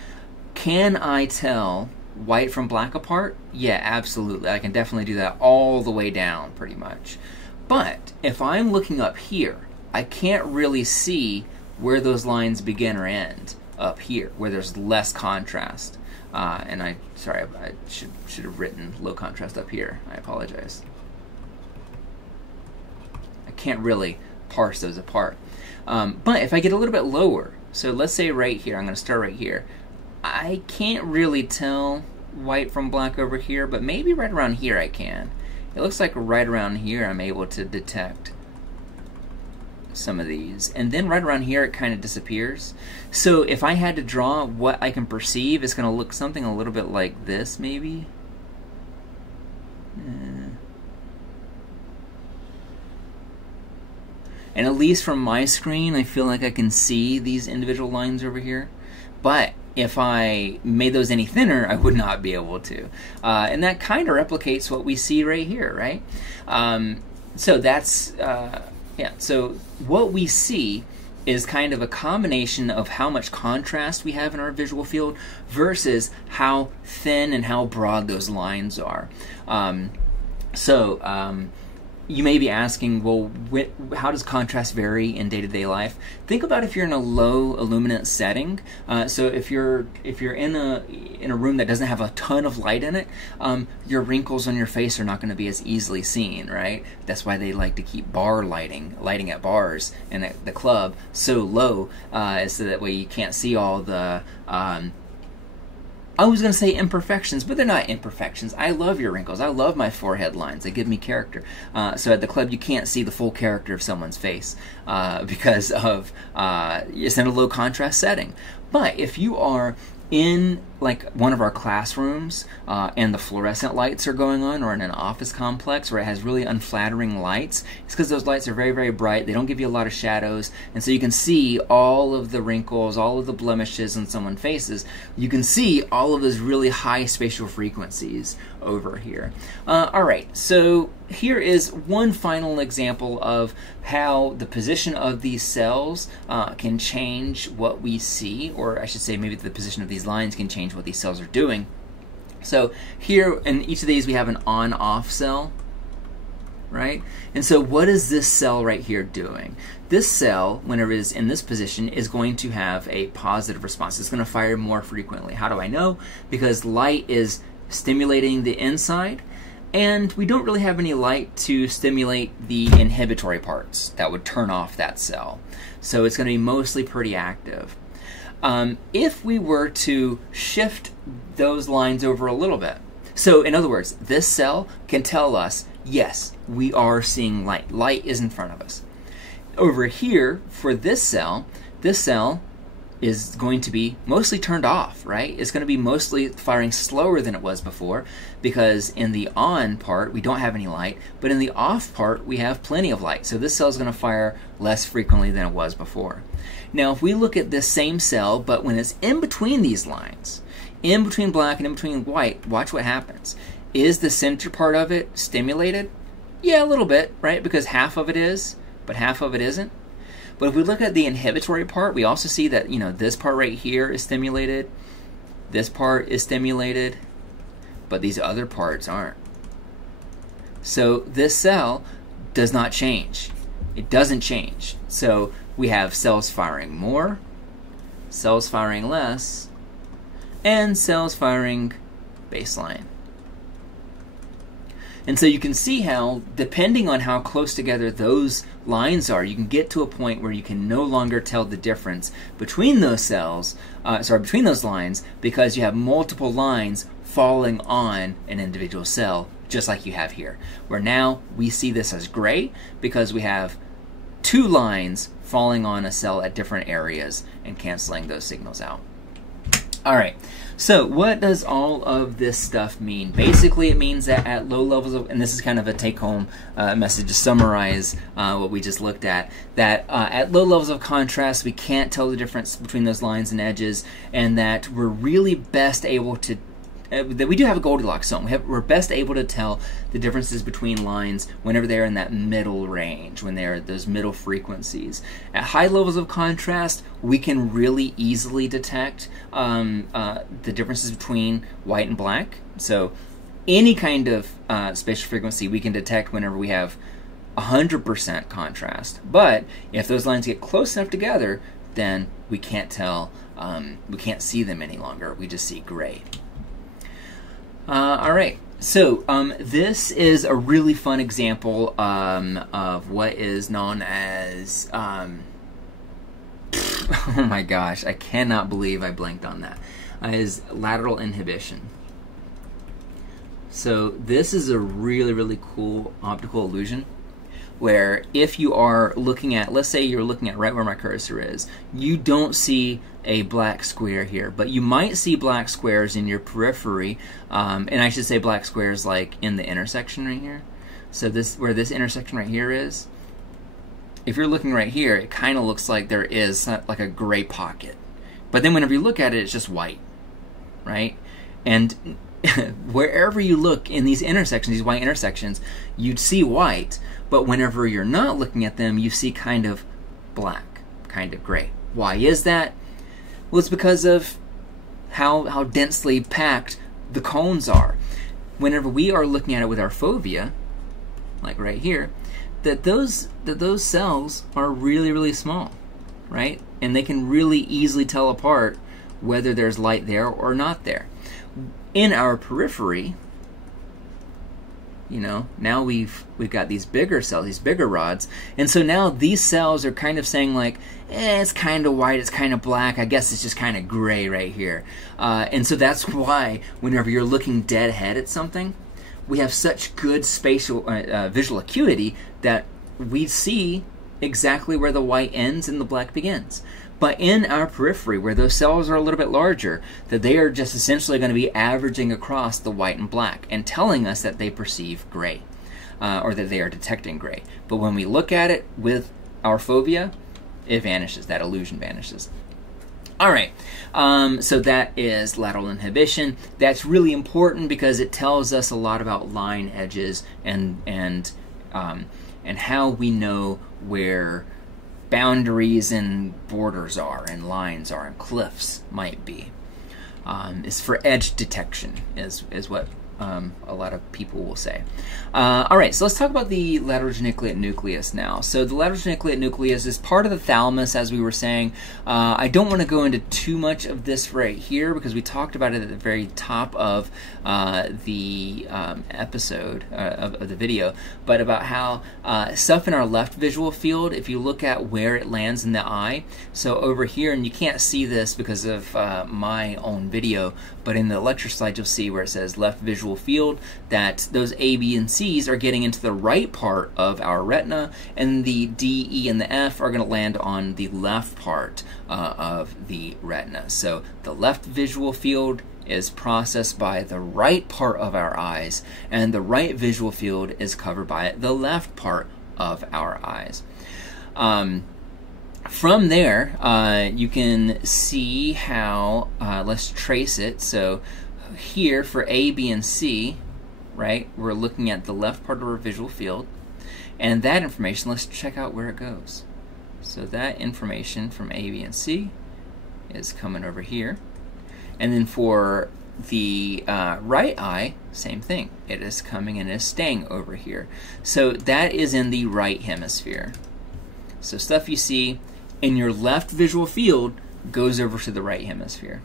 can I tell white from black apart? Yeah, absolutely. I can definitely do that all the way down, pretty much. But if I'm looking up here, I can't really see where those lines begin or end up here, where there's less contrast. And I should have written low contrast up here. I apologize. I can't really parse those apart. But if I get a little bit lower, so let's say right here, I'm going to start right here. I can't really tell white from black over here, but maybe right around here I can. It looks like right around here I'm able to detect some of these, and then right around here it kind of disappears. So if I had to draw what I can perceive, it's going to look something a little bit like this, maybe. And at least from my screen, I feel like I can see these individual lines over here. But if I made those any thinner, I would not be able to. And that kind of replicates what we see right here, right? So that's, yeah, so what we see is kind of a combination of how much contrast we have in our visual field versus how thin and how broad those lines are. You may be asking, well, how does contrast vary in day-to-day life? Think about if you're in a low illuminance setting. So if you're in a room that doesn't have a ton of light in it, your wrinkles on your face are not going to be as easily seen, right? That's why they like to keep bar lighting at bars and at the club so low, so that way you can't see all the I was going to say imperfections, but they're not imperfections. I love your wrinkles. I love my forehead lines. They give me character. So at the club, you can't see the full character of someone's face because of it's in a low contrast setting. But if you are in like one of our classrooms and the fluorescent lights are going on, or in an office complex where it has really unflattering lights, it's because those lights are very, very bright. They don't give you a lot of shadows, and so you can see all of the wrinkles, all of the blemishes in someone's faces. You can see all of those really high spatial frequencies over here. All right, so here is one final example of how the position of these cells can change what we see, or I should say maybe the position of these lines can change what these cells are doing. So here in each of these we have an on-off cell, right? And so what is this cell right here doing? This cell, whenever it is in this position, is going to have a positive response. It's going to fire more frequently. How do I know? Because light is stimulating the inside, and we don't really have any light to stimulate the inhibitory parts that would turn off that cell. So it's going to be mostly pretty active. If we were to shift those lines over a little bit, so in other words, this cell can tell us, yes, we are seeing light. Light is in front of us. Over here, for this cell is going to be mostly turned off, right? It's going to be mostly firing slower than it was before, because in the on part we don't have any light, but in the off part we have plenty of light. So this cell is going to fire less frequently than it was before. Now if we look at this same cell, but when it's in between these lines, in between black and in between white, watch what happens. Is the center part of it stimulated? Yeah, a little bit, right? Because half of it is, but half of it isn't. But if we look at the inhibitory part, we also see that, you know, this part right here is stimulated, this part is stimulated, but these other parts aren't. So this cell does not change. It doesn't change. So we have cells firing more, cells firing less, and cells firing baseline. And so you can see how, depending on how close together those lines are, you can get to a point where you can no longer tell the difference between those cells, between those lines, because you have multiple lines falling on an individual cell, just like you have here. Where now we see this as gray because we have two lines falling on a cell at different areas and canceling those signals out. All right, so what does all of this stuff mean? Basically, it means that at low levels of, and this is kind of a take-home message to summarize what we just looked at, that at low levels of contrast, we can't tell the difference between those lines and edges, and that we're really best able to, that we do have a Goldilocks zone. We're best able to tell the differences between lines whenever they're in that middle range, when they're at those middle frequencies. At high levels of contrast, we can really easily detect the differences between white and black. So any kind of spatial frequency we can detect whenever we have 100% contrast. But if those lines get close enough together, then we can't tell, we can't see them any longer. We just see gray. All right. So this is a really fun example of what is known as oh my gosh, I cannot believe I blanked on that. Is lateral inhibition. So this is a really cool optical illusion where if you are looking at, let's say you're looking at right where my cursor is, you don't see a black square here, but you might see black squares in your periphery, and I should say black squares like in the intersection right here. So this, where this intersection right here is, if you're looking right here, it kind of looks like there is like a gray pocket. But then whenever you look at it, it's just white, right? And wherever you look in these intersections, these white intersections, you'd see white, but whenever you're not looking at them, you see kind of black, kind of gray. Why is that? Well, it's because of how densely packed the cones are. Whenever we are looking at it with our fovea, like right here, that those cells are really small, right? And they can really easily tell apart whether there's light there or not there. In our periphery, you know, now we've got these bigger cells, these bigger rods, and so now these cells are kind of saying like, it's kind of white, it's kind of black, I guess it's just kind of gray right here. And so that's why whenever you're looking dead ahead at something, we have such good spatial visual acuity that we see exactly where the white ends and the black begins. But in our periphery, where those cells are a little bit larger, that they are just essentially going to be averaging across the white and black and telling us that they perceive gray, or that they are detecting gray. But when we look at it with our fovea, it vanishes. That illusion vanishes. All right, so that is lateral inhibition. That's really important because it tells us a lot about line edges and how we know where boundaries and borders are and lines are and cliffs might be. It's for edge detection is what a lot of people will say. All right, so let's talk about the lateral geniculate nucleus now. So the lateral geniculate nucleus is part of the thalamus, as we were saying. I don't want to go into too much of this right here because we talked about it at the very top of the episode of the video, but about how stuff in our left visual field, if you look at where it lands in the eye, so over here, and you can't see this because of my own video, but in the lecture slide you'll see where it says left visual field, that those A, B, and C's are getting into the right part of our retina, and the D, E, and the F are going to land on the left part of the retina. So the left visual field is processed by the right part of our eyes, and the right visual field is covered by the left part of our eyes. From there, you can see how, let's trace it. So here for A, B, and C, right, we're looking at the left part of our visual field, and that information, let's check out where it goes. So that information from A, B, and C is coming over here. And then for the right eye, same thing. It is coming and is staying over here. So that is in the right hemisphere. So stuff you see in your left visual field goes over to the right hemisphere.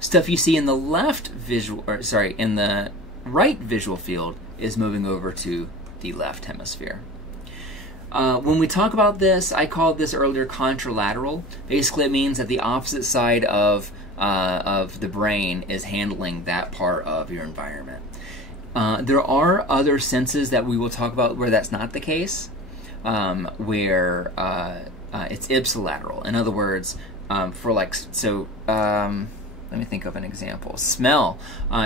Stuff you see in the left visual, or sorry, in the right visual field is moving over to the left hemisphere. When we talk about this, I called this earlier contralateral. Basically, it means that the opposite side of the brain is handling that part of your environment. There are other senses that we will talk about where that's not the case, where it's ipsilateral. In other words, for like, so let me think of an example. Smell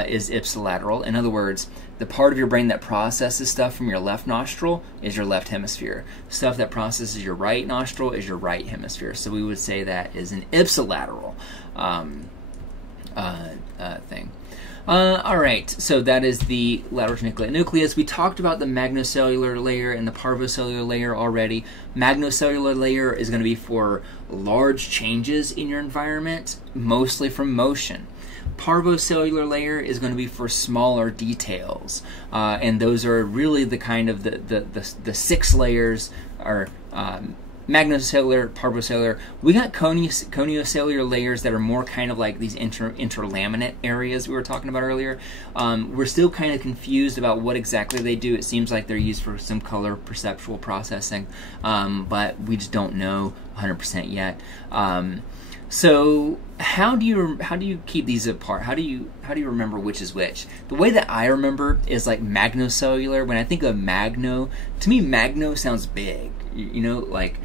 is ipsilateral. In other words, the part of your brain that processes stuff from your left nostril is your left hemisphere. Stuff that processes your right nostril is your right hemisphere. So we would say that is an ipsilateral thing. All right, so that is the lateral geniculate nucleus. We talked about the magnocellular layer and the parvocellular layer already. Magnocellular layer is going to be for large changes in your environment, mostly from motion. Parvocellular layer is going to be for smaller details, and those are really the kind of the 6 layers are magnocellular, parvocellular. We got coniocellular layers that are more kind of like these interlaminate areas we were talking about earlier. We're still kind of confused about what exactly they do. It seems like they're used for some color perceptual processing, but we just don't know 100% yet. So how do you keep these apart? How do you remember which is which? The way that I remember is like magnocellular. When I think of magno, to me magno sounds big. You know, like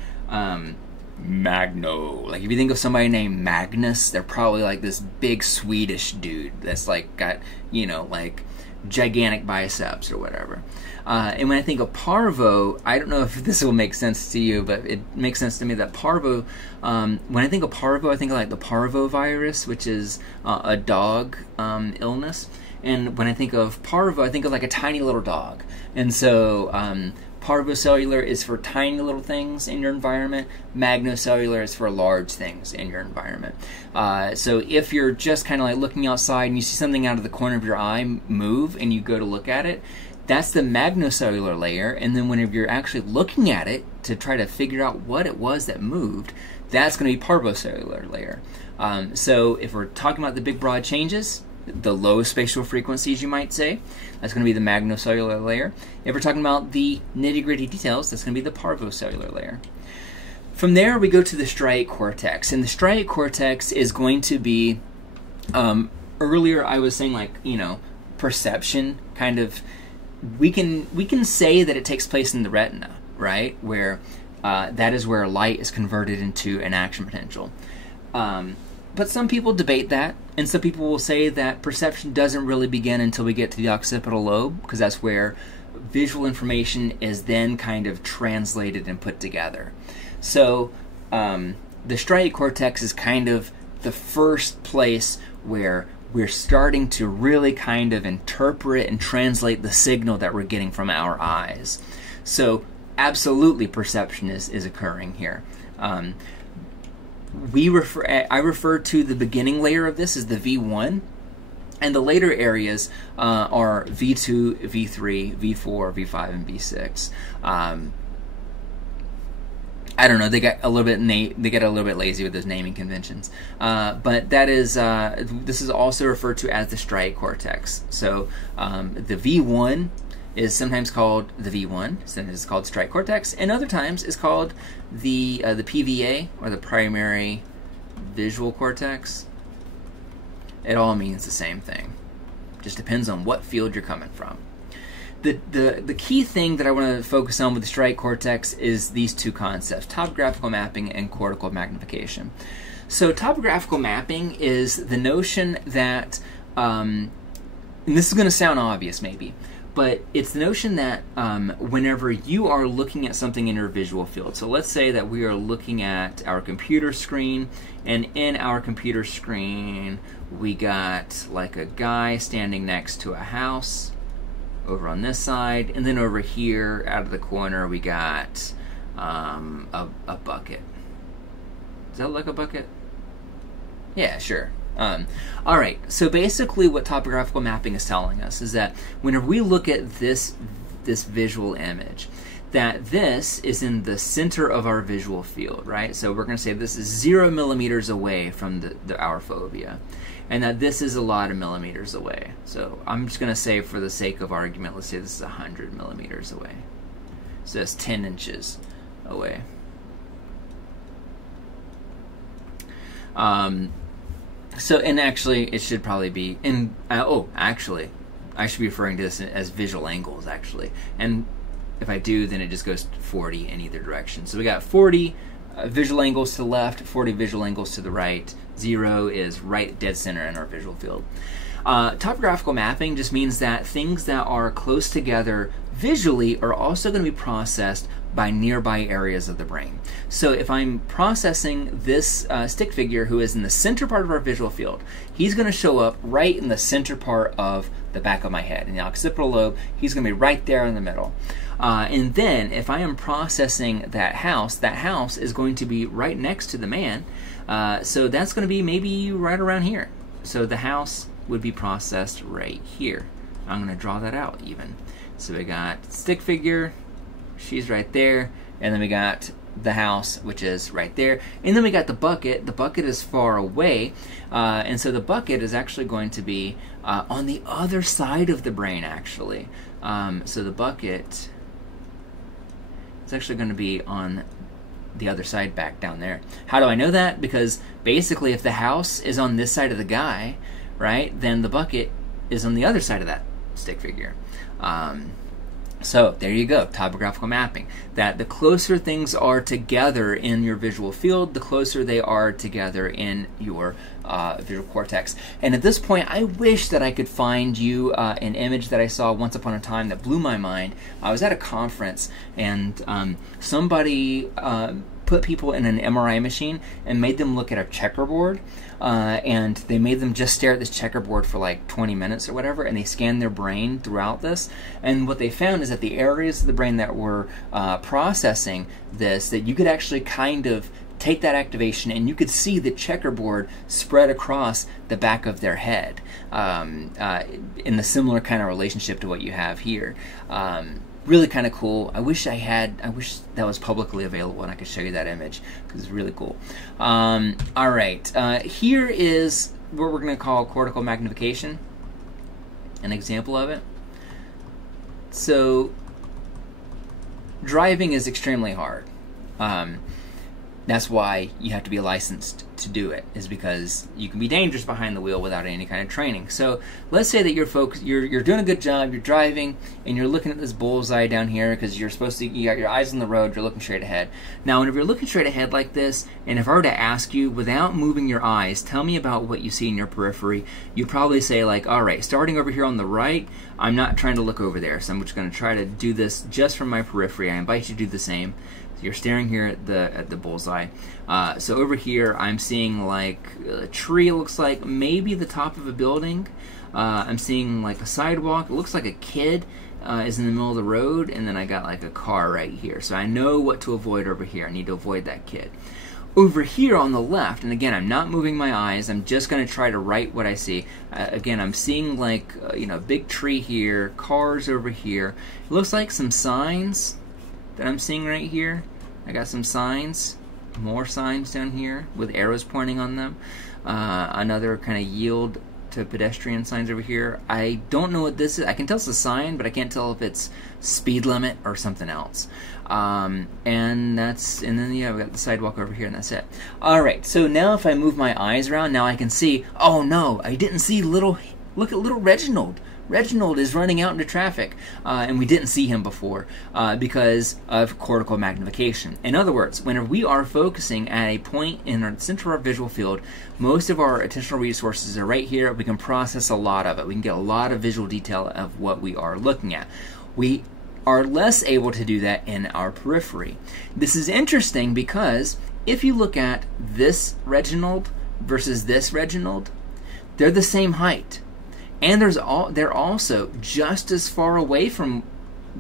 Magno. Like if you think of somebody named Magnus, they're probably like this big Swedish dude that's like got, you know, like gigantic biceps or whatever. And when I think of parvo, I don't know if this will make sense to you, but it makes sense to me that parvo, when I think of parvo, I think of like the parvovirus, which is a dog illness. And when I think of parvo, I think of like a tiny little dog. And so parvocellular is for tiny little things in your environment. Magnocellular is for large things in your environment. So if you're just kind of like looking outside and you see something out of the corner of your eye move and you go to look at it, that's the magnocellular layer. And then whenever you're actually looking at it to try to figure out what it was that moved, that's going to be parvocellular layer. So if we're talking about the big broad changes, the low spatial frequencies, you might say, that's going to be the magnocellular layer. If we're talking about the nitty-gritty details, that's going to be the parvocellular layer. From there, we go to the striate cortex, and the striate cortex is going to be, earlier I was saying, like, you know, perception, kind of, we can say that it takes place in the retina, right, where that is where light is converted into an action potential. But some people debate that, and some people will say that perception doesn't really begin until we get to the occipital lobe, because that's where visual information is then kind of translated and put together. So the striate cortex is kind of the first place where we're starting to really kind of interpret and translate the signal that we're getting from our eyes. So absolutely perception is occurring here. I refer to the beginning layer of this as the V1, and the later areas are V2, V3, V4, V5, and V6. I don't know. They got a little bit lazy with those naming conventions, but that is this is also referred to as the striate cortex. So the V1 is sometimes called the V1, sometimes it's called striate cortex, and other times it's called the PVA, or the primary visual cortex. It all means the same thing. Just depends on what field you're coming from. The key thing that I want to focus on with the striate cortex is these two concepts: topographical mapping and cortical magnification. So topographical mapping is the notion that, and this is going to sound obvious maybe, but it's the notion that whenever you are looking at something in your visual field, so let's say that we are looking at our computer screen, and in our computer screen we got like a guy standing next to a house over on this side, and then over here out of the corner we got a bucket. Does that look like a bucket? Yeah, sure. All right, so basically what topographical mapping is telling us is that whenever we look at this visual image, that this is in the center of our visual field, right? So we're going to say this is 0 millimeters away from our fovea, and that this is a lot of millimeters away. So I'm just going to say, for the sake of argument, let's say this is 100 millimeters away. So that's 10 inches away. So, and actually, it should probably be in. Actually, I should be referring to this as visual angles, actually. And if I do, then it just goes 40 in either direction. So we got 40 visual angles to the left, 40 visual angles to the right. 0 is right dead center in our visual field. Topographical mapping just means that things that are close together visually are also going to be processed by nearby areas of the brain. So if I'm processing this stick figure who is in the center part of our visual field, he's going to show up right in the center part of the back of my head. In the occipital lobe, he's going to be right there in the middle. And then if I am processing that house is going to be right next to the man. So that's going to be maybe right around here. So the house would be processed right here. I'm going to draw that out even. So we got stick figure, she's right there, and then we got the house, which is right there. And then we got the bucket. The bucket is far away, and so the bucket is actually going to be on the other side of the brain, actually. So the bucket is actually going to be on the other side, back down there. How do I know that? Because basically if the house is on this side of the guy, right, then the bucket is on the other side of that stick figure. So there you go, topographical mapping. That the closer things are together in your visual field, the closer they are together in your visual cortex. And at this point, I wish that I could find you an image that I saw once upon a time that blew my mind. I was at a conference, and somebody put people in an MRI machine and made them look at a checkerboard, and they made them just stare at this checkerboard for like 20 minutes or whatever, and they scanned their brain throughout this, and what they found is that the areas of the brain that were processing this, that you could actually kind of take that activation and you could see the checkerboard spread across the back of their head, in a similar kind of relationship to what you have here. Really kind of cool. I wish that was publicly available and I could show you that image, because it's really cool. All right, here is what we're going to call cortical magnification, an example of it. So driving is extremely hard. That's why you have to be licensed to do it, is because you can be dangerous behind the wheel without any kind of training. So let's say that you're doing a good job, you're driving, and you're looking at this bullseye down here because you got your eyes on the road, you're looking straight ahead. Now, whenever you're looking straight ahead like this, and if I were to ask you, without moving your eyes, tell me about what you see in your periphery, you'd probably say like, all right, starting over here on the right, I'm not trying to look over there, so I'm just going to try to do this just from my periphery. I invite you to do the same. You're staring here at the bullseye. So over here, I'm seeing like a tree. It looks like maybe the top of a building. I'm seeing like a sidewalk. It looks like a kid is in the middle of the road, and then I got like a car right here. So I know what to avoid over here. I need to avoid that kid. Over here on the left, and again, I'm not moving my eyes. I'm just going to try to write what I see. Again, I'm seeing like a big tree here, cars over here. It looks like some signs that I'm seeing right here. I got some signs, more signs down here with arrows pointing on them. Another kind of yield to pedestrian signs over here. I don't know what this is. I can tell it's a sign, but I can't tell if it's speed limit or something else. And then yeah, we got the sidewalk over here, and that's it. All right, so now if I move my eyes around, now I can see. Oh no, I didn't see look at little Reginald. Reginald is running out into traffic, and we didn't see him before because of cortical magnification. In other words, whenever we are focusing at a point in the center of our visual field, most of our attentional resources are right here. We can process a lot of it. We can get a lot of visual detail of what we are looking at. We are less able to do that in our periphery. This is interesting because if you look at this Reginald versus this Reginald, they're the same height. And they're also just as far away from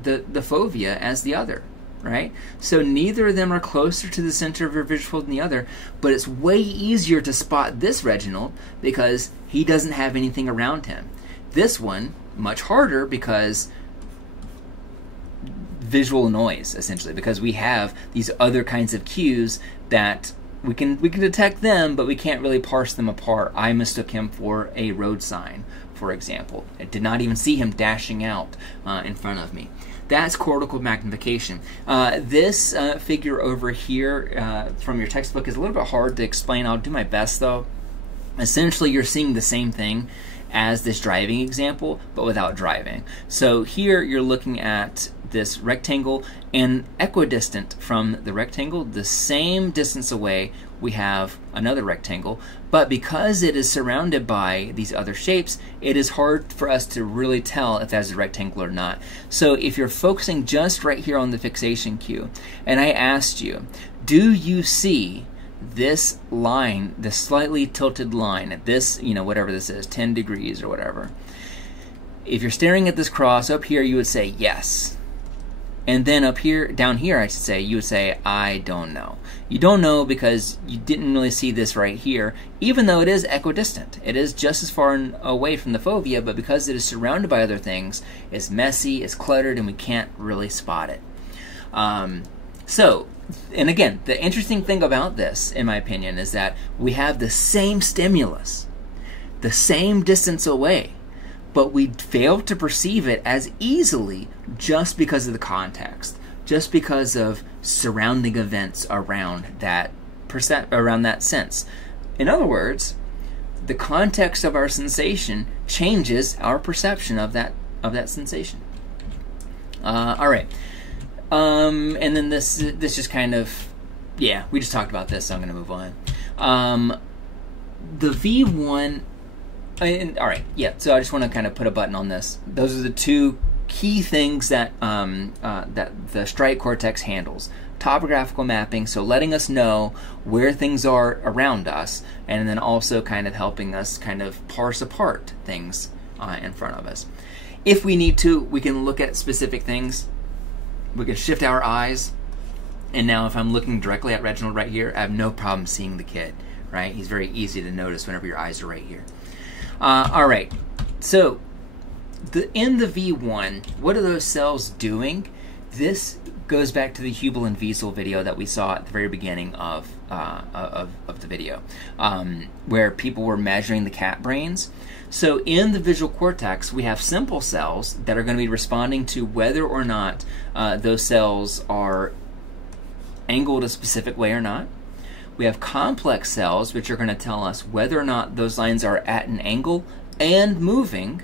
the fovea as the other, right? So neither of them are closer to the center of your visual field than the other, but it's way easier to spot this Reginald because he doesn't have anything around him. This one, much harder because visual noise, essentially, because we have these other kinds of cues that we can detect them, but we can't really parse them apart. I mistook him for a road sign, for example. I did not even see him dashing out in front of me. That's cortical magnification. This figure over here from your textbook is a little bit hard to explain. I'll do my best, though. Essentially, you're seeing the same thing as this driving example, but without driving. So here you're looking at this rectangle, and equidistant from the rectangle, the same distance away, we have another rectangle, but because it is surrounded by these other shapes, it is hard for us to really tell if that's a rectangle or not. So if you're focusing just right here on the fixation cue, and I asked you, do you see this line, this slightly tilted line at this, whatever this is, 10 degrees or whatever? If you're staring at this cross up here, you would say yes. And then up here, down here, I should say, you would say, I don't know. You don't know because you didn't really see this right here, even though it is equidistant. It is just as far away from the fovea, but because it is surrounded by other things, it's messy, it's cluttered, and we can't really spot it. So, and again, the interesting thing about this, in my opinion, is that we have the same stimulus, the same distance away, but we fail to perceive it as easily just because of the context, just because of surrounding events around that sense. In other words, the context of our sensation changes our perception of that sensation. All right. And then this just kind of, yeah, we just talked about this, so I'm going to move on. The V1, all right, yeah, so I just want to kind of put a button on this. Those are the two key things that that the striate cortex handles. Topographical mapping, so letting us know where things are around us, and then also kind of helping us kind of parse apart things in front of us. If we need to, we can look at specific things. We can shift our eyes, and now if I'm looking directly at Reginald right here, I have no problem seeing the kid, right? He's very easy to notice whenever your eyes are right here. All right, so in the V1, what are those cells doing? This goes back to the Hubel and Wiesel video that we saw at the very beginning of the video, where people were measuring the cat brains. So in the visual cortex, we have simple cells that are going to be responding to whether or not those cells are angled a specific way or not. We have complex cells, which are going to tell us whether or not those lines are at an angle and moving.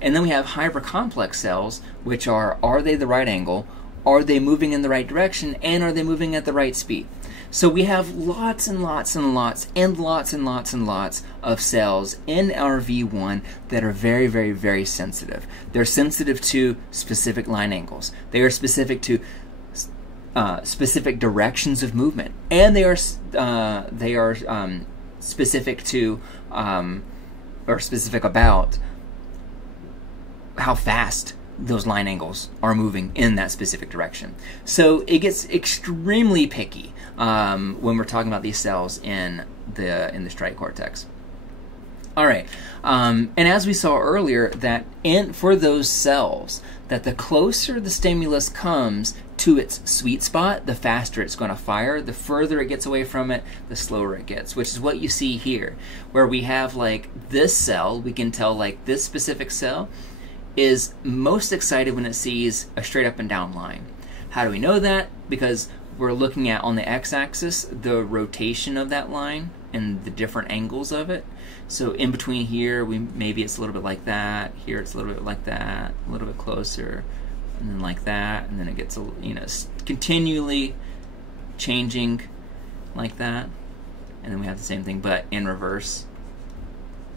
And then we have hypercomplex cells, which are they the right angle, are they moving in the right direction, and are they moving at the right speed? So we have lots and lots and lots and lots and lots and lots of cells in our V1 that are very, very, very sensitive. They're sensitive to specific line angles. They are specific to specific directions of movement, and they are specific to or specific about how fast those line angles are moving in that specific direction. So it gets extremely picky when we're talking about these cells in the striate cortex. All right, and as we saw earlier, that for those cells, that the closer the stimulus comes to its sweet spot, the faster it's going to fire. The further it gets away from it, the slower it gets, which is what you see here, where we have like this cell. We can tell like this specific cell is most excited when it sees a straight up and down line. How do we know that? Because we're looking at, on the x-axis, the rotation of that line and the different angles of it. So in between here, maybe it's a little bit like that. Here it's a little bit like that, a little bit closer, and then like that, and then it gets continually changing like that. And then we have the same thing, but in reverse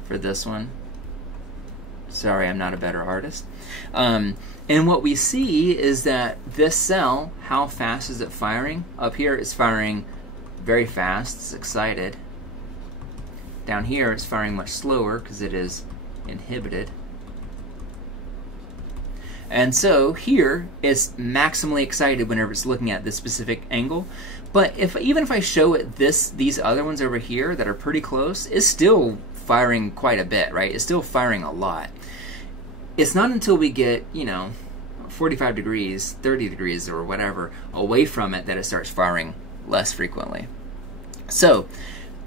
for this one. Sorry, I'm not a better artist. And what we see is that this cell, how fast is it firing? Up here it's firing very fast, it's excited. Down here it's firing much slower because it is inhibited. And so here it's maximally excited whenever it's looking at this specific angle. But even if I show it these other ones over here that are pretty close, it's still firing quite a bit, right? It's still firing a lot. It's not until we get, 45 degrees, 30 degrees, or whatever away from it that it starts firing less frequently. So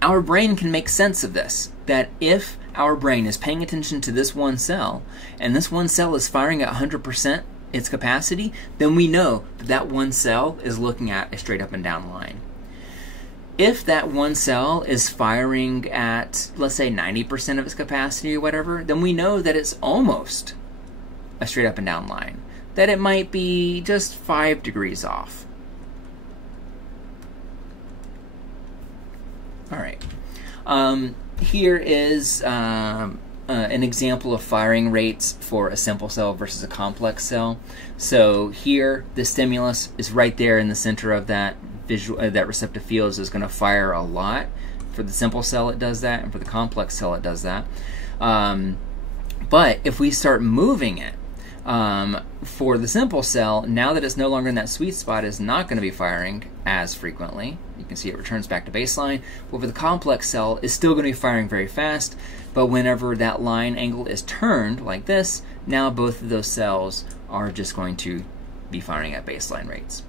our brain can make sense of this, that if our brain is paying attention to this one cell, and this one cell is firing at 100% its capacity, then we know that one cell is looking at a straight up and down line. If that one cell is firing at, let's say, 90% of its capacity or whatever, then we know that it's almost a straight up and down line, that it might be just 5 degrees off. All right. Here is an example of firing rates for a simple cell versus a complex cell. So here, the stimulus is right there in the center of that that receptive field, is going to fire a lot. For the simple cell, it does that, and for the complex cell, it does that. But if we start moving it, for the simple cell, now that it's no longer in that sweet spot, is not going to be firing as frequently. You can see it returns back to baseline. But for the complex cell, it's still going to be firing very fast. But whenever that line angle is turned like this, now both of those cells are just going to be firing at baseline rates.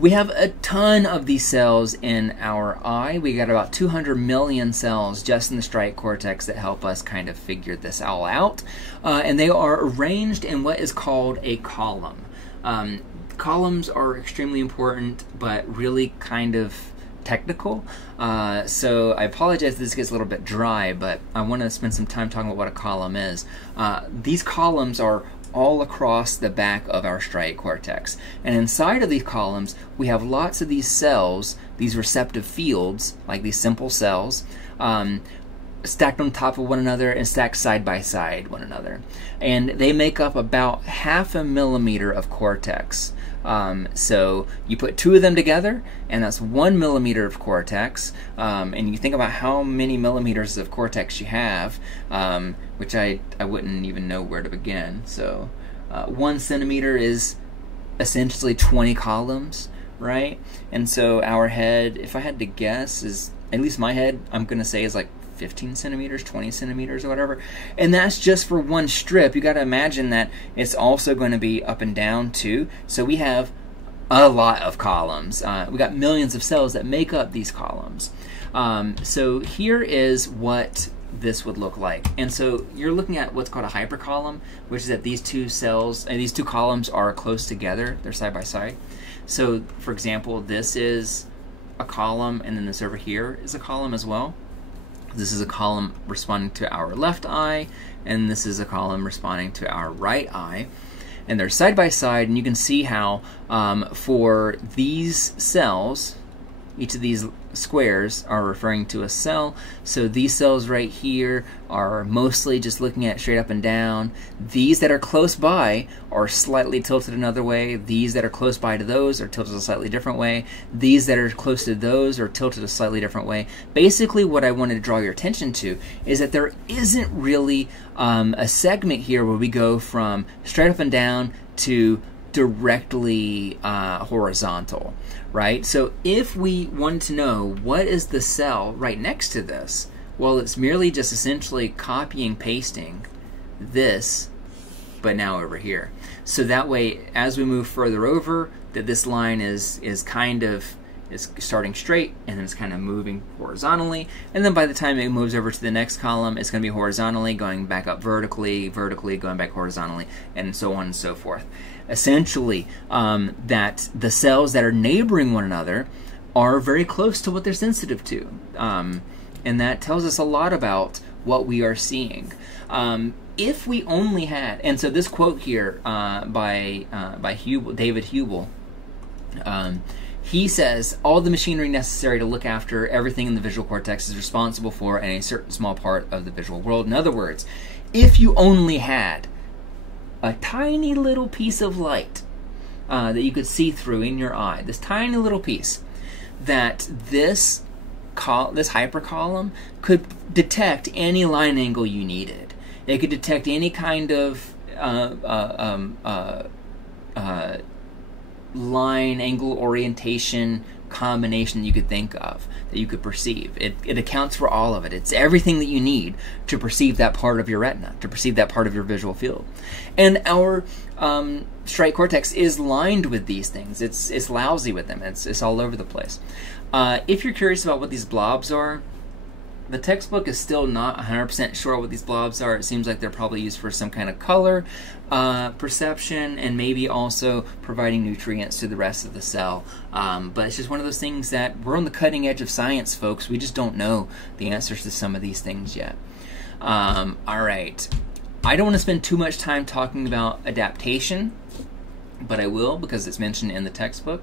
We have a ton of these cells in our eye. We got about 200 million cells just in the striate cortex that help us kind of figure this all out. And they are arranged in what is called a column. Columns are extremely important, but really kind of technical. So I apologize if this gets a little bit dry, but I want to spend some time talking about what a column is. These columns are all across the back of our striate cortex. And inside of these columns, we have lots of these cells, these receptive fields, like these simple cells, stacked on top of one another and stacked side by side one another. And they make up about 0.5 millimeter of cortex. So you put two of them together, and that's 1 millimeter of cortex. And you think about how many millimeters of cortex you have, which I wouldn't even know where to begin. So 1 centimeter is essentially 20 columns, right? And so our head, if I had to guess, is, at least my head, I'm going to say is like 15 centimeters, 20 centimeters, or whatever. And that's just for one strip. You got to imagine that it's also going to be up and down too. So we have a lot of columns. We got millions of cells that make up these columns. So here is what this would look like. And so you're looking at what's called a hypercolumn, which is that these two cells, these two columns are close together. They're side by side. So for example, this is a column, and then this over here is a column as well. This is a column responding to our left eye, and this is a column responding to our right eye. And they're side by side, and you can see how for these cells, each of these squares are referring to a cell. So these cells right here are mostly just looking at straight up and down. These that are close by are slightly tilted another way. These that are close by to those are tilted a slightly different way. These that are close to those are tilted a slightly different way. Basically, what I wanted to draw your attention to is that there isn't really a segment here where we go from straight up and down to directly horizontal, right? So if we want to know what is the cell right next to this, well, it's merely just essentially copying, pasting this, but now over here. So that way, as we move further over, that this line is starting straight, and then it's kind of moving horizontally, and then by the time it moves over to the next column, it's going to be horizontally, going back up vertically, going back horizontally, and so on and so forth. Essentially, that the cells that are neighboring one another are very close to what they're sensitive to, and that tells us a lot about what we are seeing. If we only had, and so this quote here by David Hubel, he says, all the machinery necessary to look after everything in the visual cortex is responsible for in a certain small part of the visual world. In other words, if you only had a tiny little piece of light that you could see through in your eye, this tiny little piece, that this hypercolumn could detect any line angle you needed. It could detect any kind of line, angle, orientation combination you could think of, that you could perceive. It accounts for all of it. It's everything that you need to perceive that part of your retina, to perceive that part of your visual field. And our striate cortex is lined with these things. It's lousy with them. It's all over the place. If you're curious about what these blobs are, the textbook is still not 100% sure what these blobs are. It seems like they're probably used for some kind of color perception, and maybe also providing nutrients to the rest of the cell. But it's just one of those things that we're on the cutting edge of science, folks. We just don't know the answers to some of these things yet. All right. I don't want to spend too much time talking about adaptation, but I will because it's mentioned in the textbook.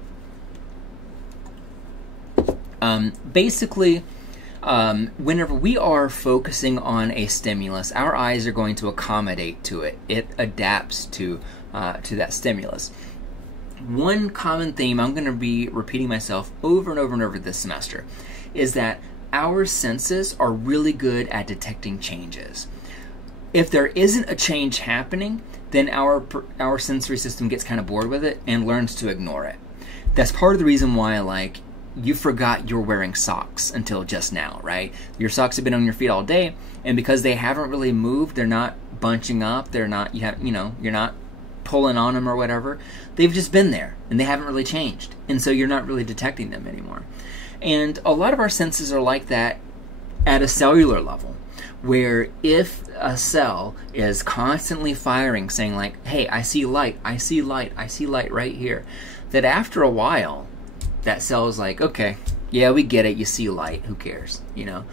Basically, whenever we are focusing on a stimulus, our eyes are going to accommodate to it. It adapts to that stimulus. One common theme, I'm going to be repeating myself over and over and over this semester, is that our senses are really good at detecting changes. If there isn't a change happening, then our sensory system gets kind of bored with it and learns to ignore it. That's part of the reason why, like, you forgot you're wearing socks until just now, right? Your socks have been on your feet all day, and because they haven't really moved, they're not bunching up, you're not pulling on them or whatever. They've just been there, and they haven't really changed. And so you're not really detecting them anymore. And a lot of our senses are like that at a cellular level, where if a cell is constantly firing, saying like, hey, I see light, I see light, I see light right here, that after a while, that cell is like, okay, yeah, we get it, you see light, who cares, you know?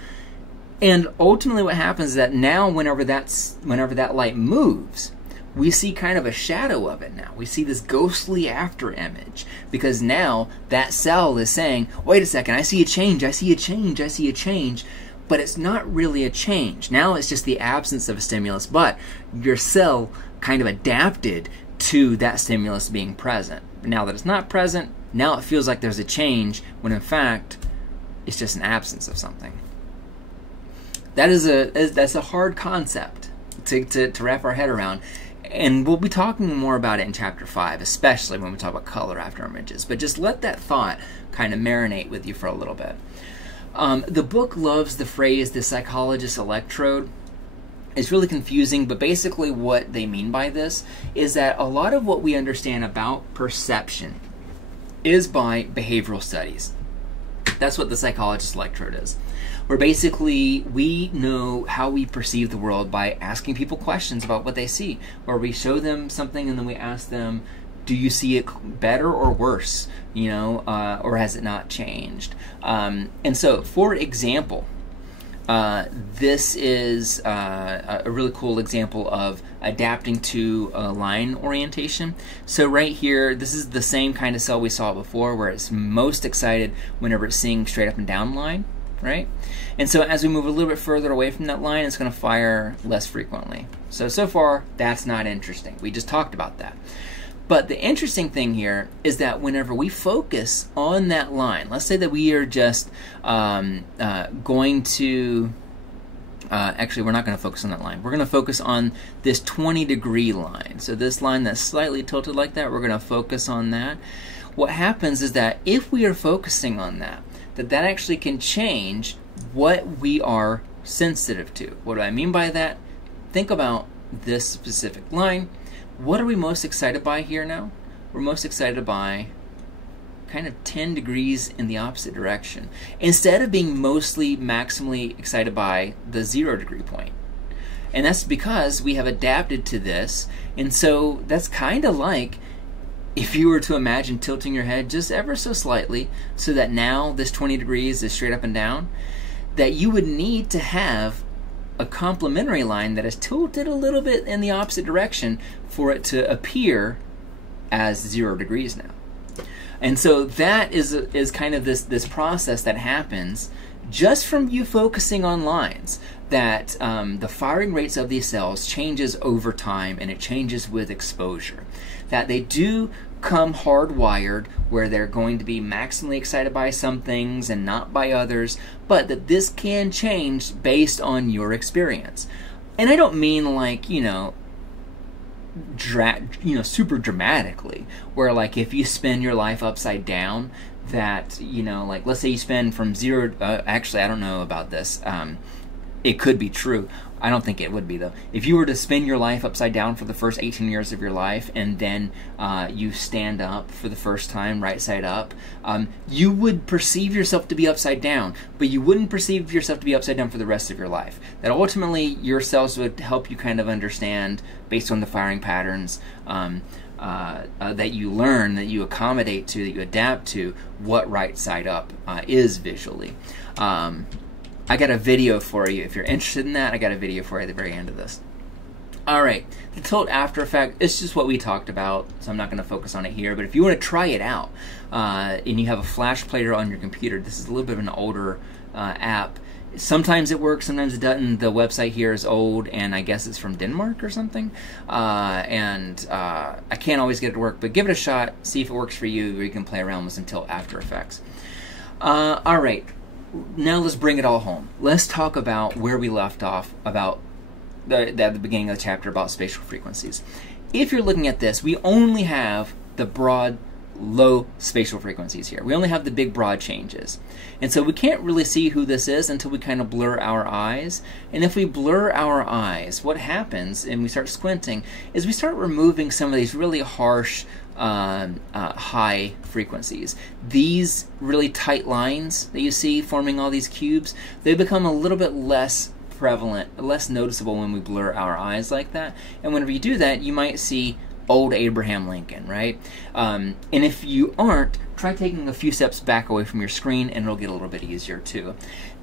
And ultimately what happens is that now whenever that light moves, we see kind of a shadow of it now. We see this ghostly after image, because now that cell is saying, wait a second, I see a change, I see a change, I see a change, but it's not really a change. Now it's just the absence of a stimulus, but your cell kind of adapted to that stimulus being present. Now that it's not present, now it feels like there's a change, when in fact, it's just an absence of something. That's a hard concept to wrap our head around. And we'll be talking more about it in Chapter 5, especially when we talk about color after images. But just let that thought kind of marinate with you for a little bit. The book loves the phrase, the psychologist's electrode. It's really confusing, but basically what they mean by this is that a lot of what we understand about perception is by behavioral studies. That's what the psychologist's electrode is. Where basically we know how we perceive the world by asking people questions about what they see. Or we show them something and then we ask them, do you see it better or worse? You know, or has it not changed? And so, for example, this is a really cool example of adapting to a line orientation. So right here, this is the same kind of cell we saw before, where it's most excited whenever it's seeing straight up and down line, right? And so as we move a little bit further away from that line, it's going to fire less frequently. So far, that's not interesting. We just talked about that. But the interesting thing here is that whenever we focus on that line, let's say that we are just going to, actually we're not going to focus on that line. We're going to focus on this 20-degree line. So this line that's slightly tilted like that, we're going to focus on that. What happens is that if we are focusing on that actually can change what we are sensitive to. What do I mean by that? Think about this specific line. What are we most excited by here now? We're most excited by kind of 10 degrees in the opposite direction, instead of being mostly maximally excited by the 0-degree point. And that's because we have adapted to this. And so that's kind of like if you were to imagine tilting your head just ever so slightly, so that now this 20 degrees is straight up and down, that you would need to have a complementary line that is tilted a little bit in the opposite direction for it to appear as 0 degrees now. And so that is kind of this process that happens just from you focusing on lines, that the firing rates of these cells changes over time, and it changes with exposure. That they do come hardwired, where they're going to be maximally excited by some things and not by others, but that this can change based on your experience. And I don't mean like, super dramatically, where like if you spend your life upside down, that, like let's say you spend from 0, actually I don't know about this, it could be true. I don't think it would be though. If you were to spin your life upside down for the first 18 years of your life, and then you stand up for the first time right side up, you would perceive yourself to be upside down, but you wouldn't perceive yourself to be upside down for the rest of your life. That ultimately your cells would help you kind of understand, based on the firing patterns that you learn, that you accommodate to, that you adapt to, what right side up is visually. I got a video for you. If you're interested in that, I got a video for you at the very end of this. Alright, the tilt after effect, it's just what we talked about, so I'm not going to focus on it here, but if you want to try it out, and you have a flash player on your computer, this is a little bit of an older app. Sometimes it works, sometimes it doesn't. The website here is old, and I guess it's from Denmark or something, and I can't always get it to work, but give it a shot, see if it works for you, or you can play around with some tilt after effects. Alright. Now let's bring it all home. Let's talk about where we left off about at the beginning of the chapter about spatial frequencies. If you're looking at this, we only have the broad low spatial frequencies here. We only have the big broad changes. And so we can't really see who this is until we kind of blur our eyes. And if we blur our eyes, what happens, and we start squinting, is we start removing some of these really harsh high frequencies. These really tight lines that you see forming all these cubes, they become a little bit less prevalent, less noticeable when we blur our eyes like that. And whenever you do that, you might see old Abraham Lincoln, right? And if you aren't, try taking a few steps back away from your screen and it'll get a little bit easier too.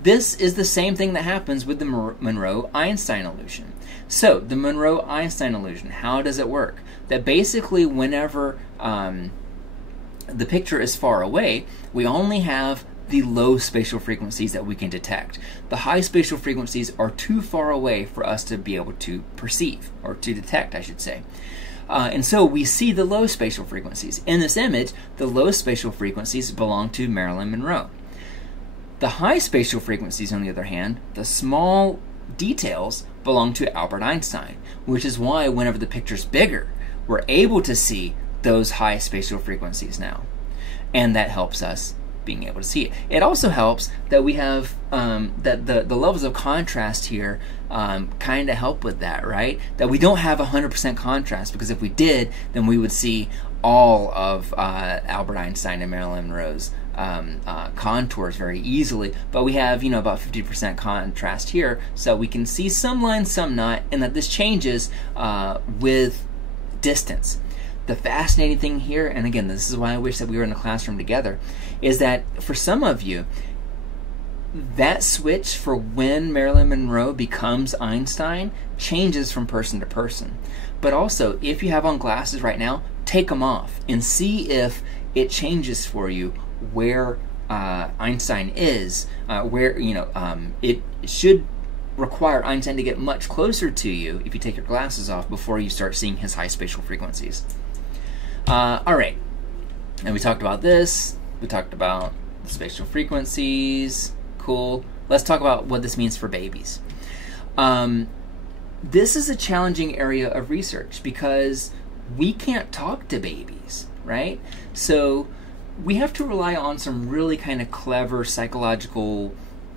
This is the same thing that happens with the Monroe-Einstein illusion. So the Monroe-Einstein illusion, how does it work? That basically whenever the picture is far away, we only have the low spatial frequencies that we can detect. The high spatial frequencies are too far away for us to be able to perceive, or to detect, I should say. And so we see the low spatial frequencies. In this image, the low spatial frequencies belong to Marilyn Monroe. The high spatial frequencies, on the other hand, the small details, belong to Albert Einstein, which is why whenever the picture's bigger, we're able to see those high spatial frequencies now. And that helps us being able to see it. It also helps that we have that the levels of contrast here kind of help with that, right? That we don't have 100% contrast, because if we did, then we would see all of Albert Einstein and Marilyn Monroe's contours very easily. But we have, about 50% contrast here, so we can see some lines, some not, and that this changes with distance. The fascinating thing here, and again, this is why I wish that we were in the classroom together, is that for some of you, that switch for when Marilyn Monroe becomes Einstein changes from person to person. But also, if you have on glasses right now, take them off and see if it changes for you where Einstein is, where, it should require Einstein to get much closer to you if you take your glasses off before you start seeing his high spatial frequencies. All right, and we talked about this, we talked about the spatial frequencies, cool. Let's talk about what this means for babies. This is a challenging area of research because we can't talk to babies, right? So we have to rely on some really kind of clever psychological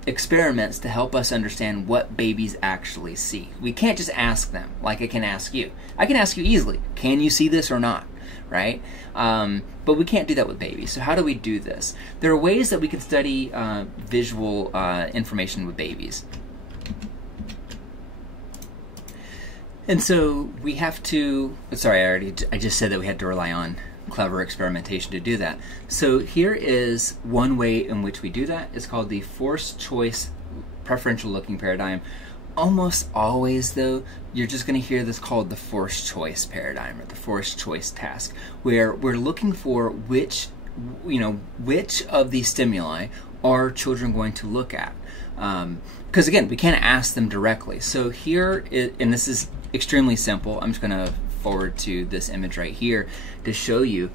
experiments to help us understand what babies actually see. We can't just ask them like I can ask you. I can ask you easily, can you see this or not? Right? But we can't do that with babies. So how do we do this? There are ways that we can study visual information with babies. And so we have to, sorry, I just said that we had to rely on clever experimentation to do that. So here is one way in which we do that. It's called the forced choice preferential looking paradigm. Almost always, though, you're just going to hear this called the forced choice paradigm, or the forced choice task, where we're looking for which of these stimuli are children going to look at. Because again, we can't ask them directly. So here, and this is extremely simple. I'm just going to forward to this image right here to show you.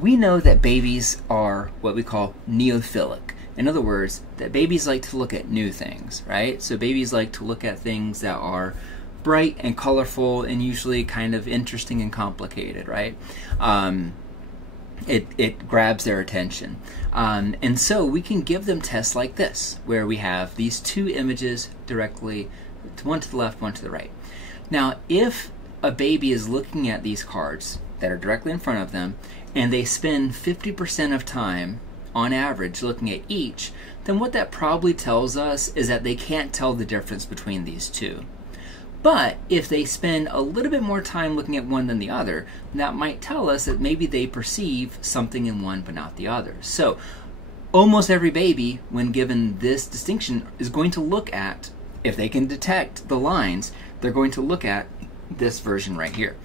We know that babies are what we call neophilic. In other words, that babies like to look at new things, right? So babies like to look at things that are bright and colorful and usually kind of interesting and complicated, right? It grabs their attention. And so we can give them tests like this, where we have these two images directly, one to the left, one to the right. Now, if a baby is looking at these cards that are directly in front of them, and they spend 50% of time on average looking at each, then what that probably tells us is that they can't tell the difference between these two. But if they spend a little bit more time looking at one than the other, that might tell us that maybe they perceive something in one but not the other. So almost every baby, when given this distinction, is going to look at, if they can detect the lines, they're going to look at this version right here,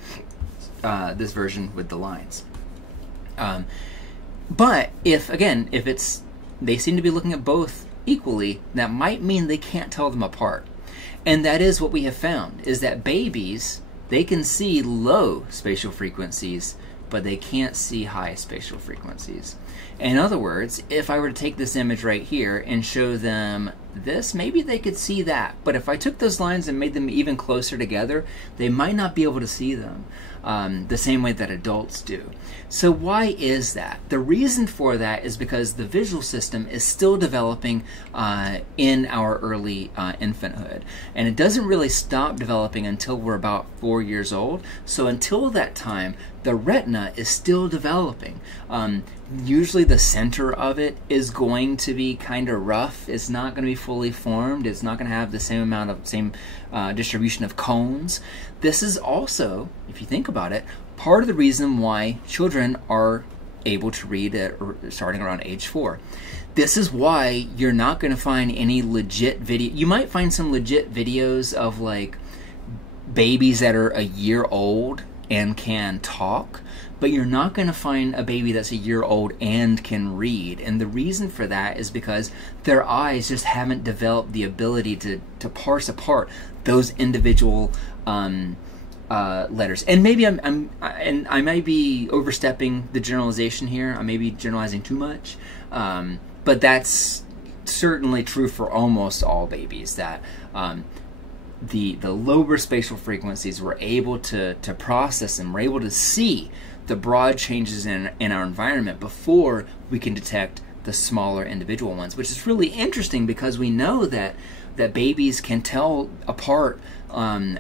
this version with the lines. But if they seem to be looking at both equally, that might mean they can't tell them apart. And that is what we have found, is that babies, they can see low spatial frequencies, but they can't see high spatial frequencies. In other words, if I were to take this image right here and show them this, maybe they could see that. But if I took those lines and made them even closer together, they might not be able to see them the same way that adults do. So why is that? The reason for that is because the visual system is still developing in our early infanthood. And it doesn't really stop developing until we're about 4 years old. So until that time, the retina is still developing. Usually the center of it is going to be kind of rough. It's not going to be fully formed. It's not going to have the same amount of distribution of cones. This is also, if you think about it, part of the reason why children are able to read starting around age 4. This is why you're not going to find any legit video. You might find some legit videos of like babies that are a year old and can talk, but you're not going to find a baby that's a year old and can read. And the reason for that is because their eyes just haven't developed the ability to parse apart those individual letters. And maybe I might be overstepping the generalization here. I may be generalizing too much, but that's certainly true for almost all babies, that the lower spatial frequencies we're able to process, and we're able to see the broad changes in our environment before we can detect the smaller individual ones, which is really interesting because we know that babies can tell apart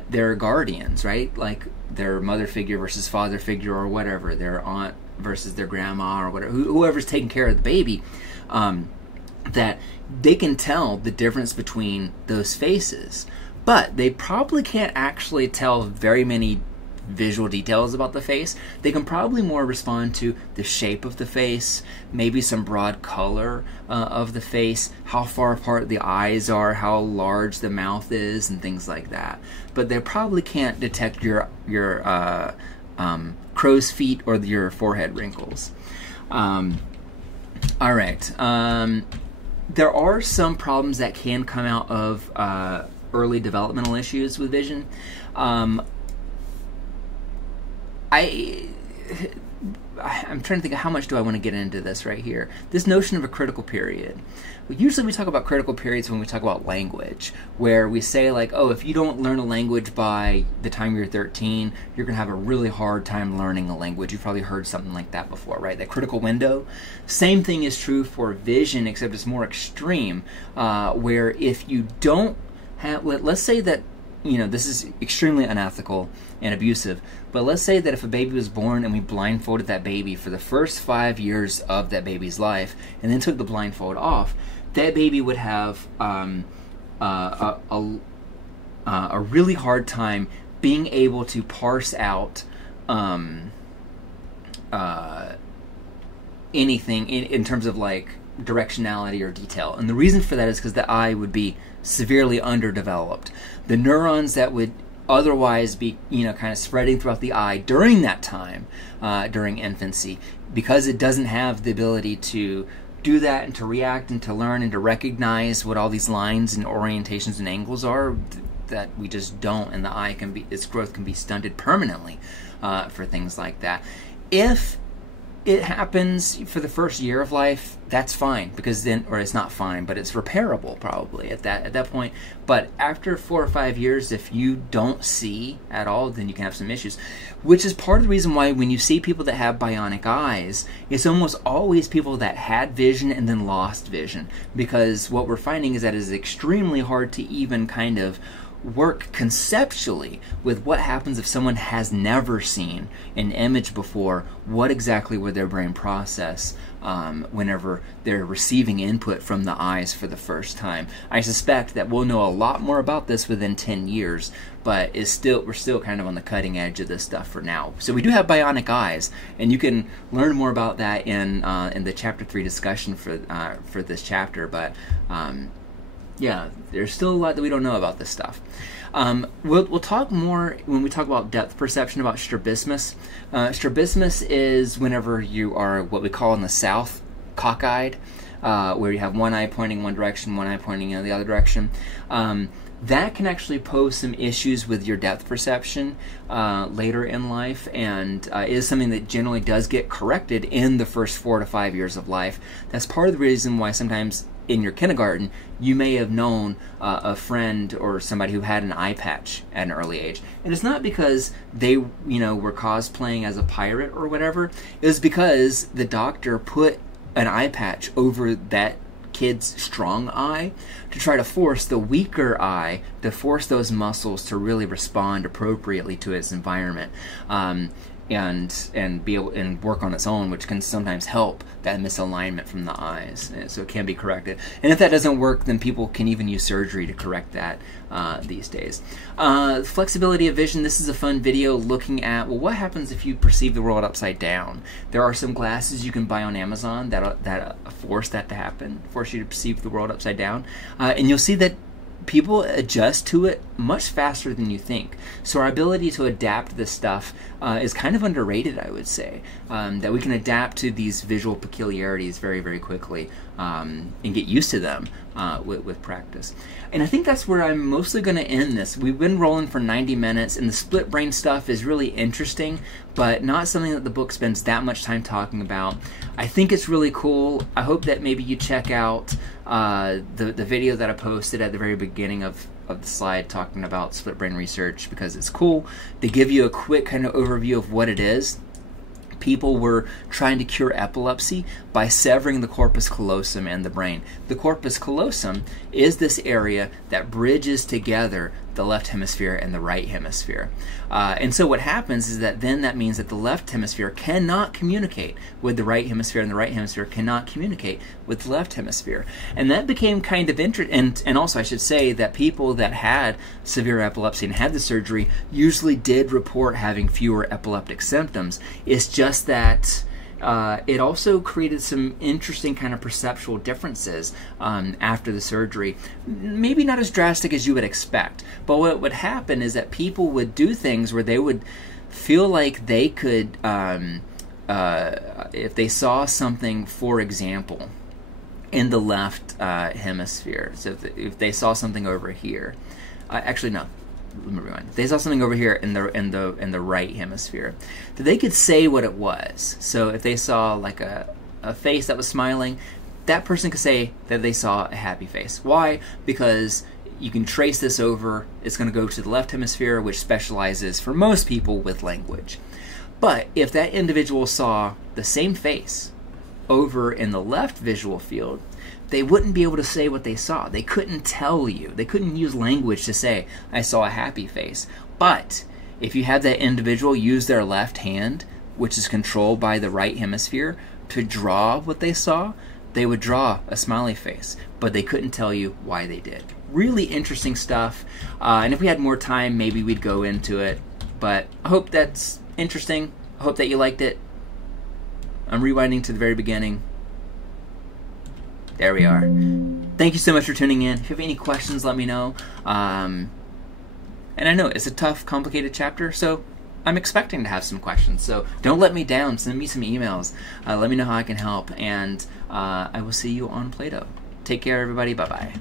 their guardians, right? Like their mother figure versus father figure, or whatever, their aunt versus their grandma, or whatever, whoever's taking care of the baby, that they can tell the difference between those faces. But they probably can't actually tell very many visual details about the face. They can probably more respond to the shape of the face, maybe some broad color of the face, how far apart the eyes are, how large the mouth is, and things like that. But they probably can't detect your crow's feet or your forehead wrinkles. All right. There are some problems that can come out of early developmental issues with vision. I'm trying to think of how much do I want to get into this right here. This notion of a critical period. Usually we talk about critical periods when we talk about language, where we say like, oh, if you don't learn a language by the time you're 13, you're going to have a really hard time learning a language. You've probably heard something like that before, right? That critical window. Same thing is true for vision, except it's more extreme, where if you don't have, let's say that, you know, this is extremely unethical and abusive, but let's say that if a baby was born and we blindfolded that baby for the first 5 years of that baby's life and then took the blindfold off, that baby would have a really hard time being able to parse out anything in terms of like directionality or detail. And the reason for that is because the eye would be severely underdeveloped. The neurons that would otherwise be, you know, kind of spreading throughout the eye during that time, during infancy, because it doesn't have the ability to do that and to react and to learn and to recognize what all these lines and orientations and angles are, that we just don't, and the eye can be, its growth can be stunted permanently for things like that. If it happens for the first year of life, that's fine, because then, or it's not fine, but it's repairable probably at that point. But after 4 or 5 years, if you don't see at all, then you can have some issues, which is part of the reason why when you see people that have bionic eyes, it's almost always people that had vision and then lost vision, because what we're finding is that it's extremely hard to even kind of work conceptually with what happens if someone has never seen an image before. What exactly would their brain process whenever they're receiving input from the eyes for the first time? I suspect that we'll know a lot more about this within 10 years, but we're still kind of on the cutting edge of this stuff for now. So we do have bionic eyes, and you can learn more about that in the chapter 3 discussion for this chapter. But yeah, there's still a lot that we don't know about this stuff. We'll talk more when we talk about depth perception about strabismus. Strabismus is whenever you are what we call in the South cockeyed, where you have one eye pointing one direction, one eye pointing in the other direction. that can actually pose some issues with your depth perception later in life, and is something that generally does get corrected in the first 4 to 5 years of life. That's part of the reason why sometimes in your kindergarten you may have known a friend or somebody who had an eye patch at an early age, and it's not because they were cosplaying as a pirate or whatever. It was because the doctor put an eye patch over that kid's strong eye to try to force the weaker eye, to force those muscles to really respond appropriately to its environment, and be able and work on its own, which can sometimes help that misalignment from the eyes. So it can be corrected. And if that doesn't work, then people can even use surgery to correct that these days. Flexibility of vision. This is a fun video looking at, well, what happens if you perceive the world upside down? There are some glasses you can buy on Amazon that force that to happen, force you to perceive the world upside down, and you'll see that people adjust to it much faster than you think. So our ability to adapt this stuff is kind of underrated, I would say. That we can adapt to these visual peculiarities very, very quickly and get used to them with practice. And I think that's where I'm mostly going to end this. We've been rolling for 90 minutes, and the split brain stuff is really interesting, but not something that the book spends that much time talking about. I think it's really cool. I hope that maybe you check out the video that I posted at the very beginning of the slide talking about split brain research, because it's cool to give you a quick kind of overview of what it is. People were trying to cure epilepsy by severing the corpus callosum and the brain. The corpus callosum is this area that bridges together the left hemisphere and the right hemisphere. And so what happens is that then that means that the left hemisphere cannot communicate with the right hemisphere, and the right hemisphere cannot communicate with the left hemisphere. And that became kind of interesting. And also I should say that people that had severe epilepsy and had the surgery usually did report having fewer epileptic symptoms. It's just that it also created some interesting kind of perceptual differences after the surgery. Maybe not as drastic as you would expect, but what would happen is that people would do things where they would feel like they could, if they saw something, for example, in the left hemisphere, so if they saw something over here, actually no, let me rewind. If they saw something over here in the right hemisphere, that they could say what it was. So if they saw like a face that was smiling, that person could say that they saw a happy face. Why? Because you can trace this over. It's going to go to the left hemisphere, which specializes for most people with language. But if that individual saw the same face over in the left visual field, they wouldn't be able to say what they saw. They couldn't tell you. They couldn't use language to say, I saw a happy face. But if you had that individual use their left hand, which is controlled by the right hemisphere, to draw what they saw, they would draw a smiley face, but they couldn't tell you why they did. Really interesting stuff. And if we had more time, maybe we'd go into it. But I hope that's interesting. I hope that you liked it. I'm rewinding to the very beginning. There we are. Thank you so much for tuning in. If you have any questions, let me know. And I know it's a tough, complicated chapter, so I'm expecting to have some questions. So don't let me down. Send me some emails. Let me know how I can help. And I will see you on Play-Doh. Take care, everybody. Bye-bye.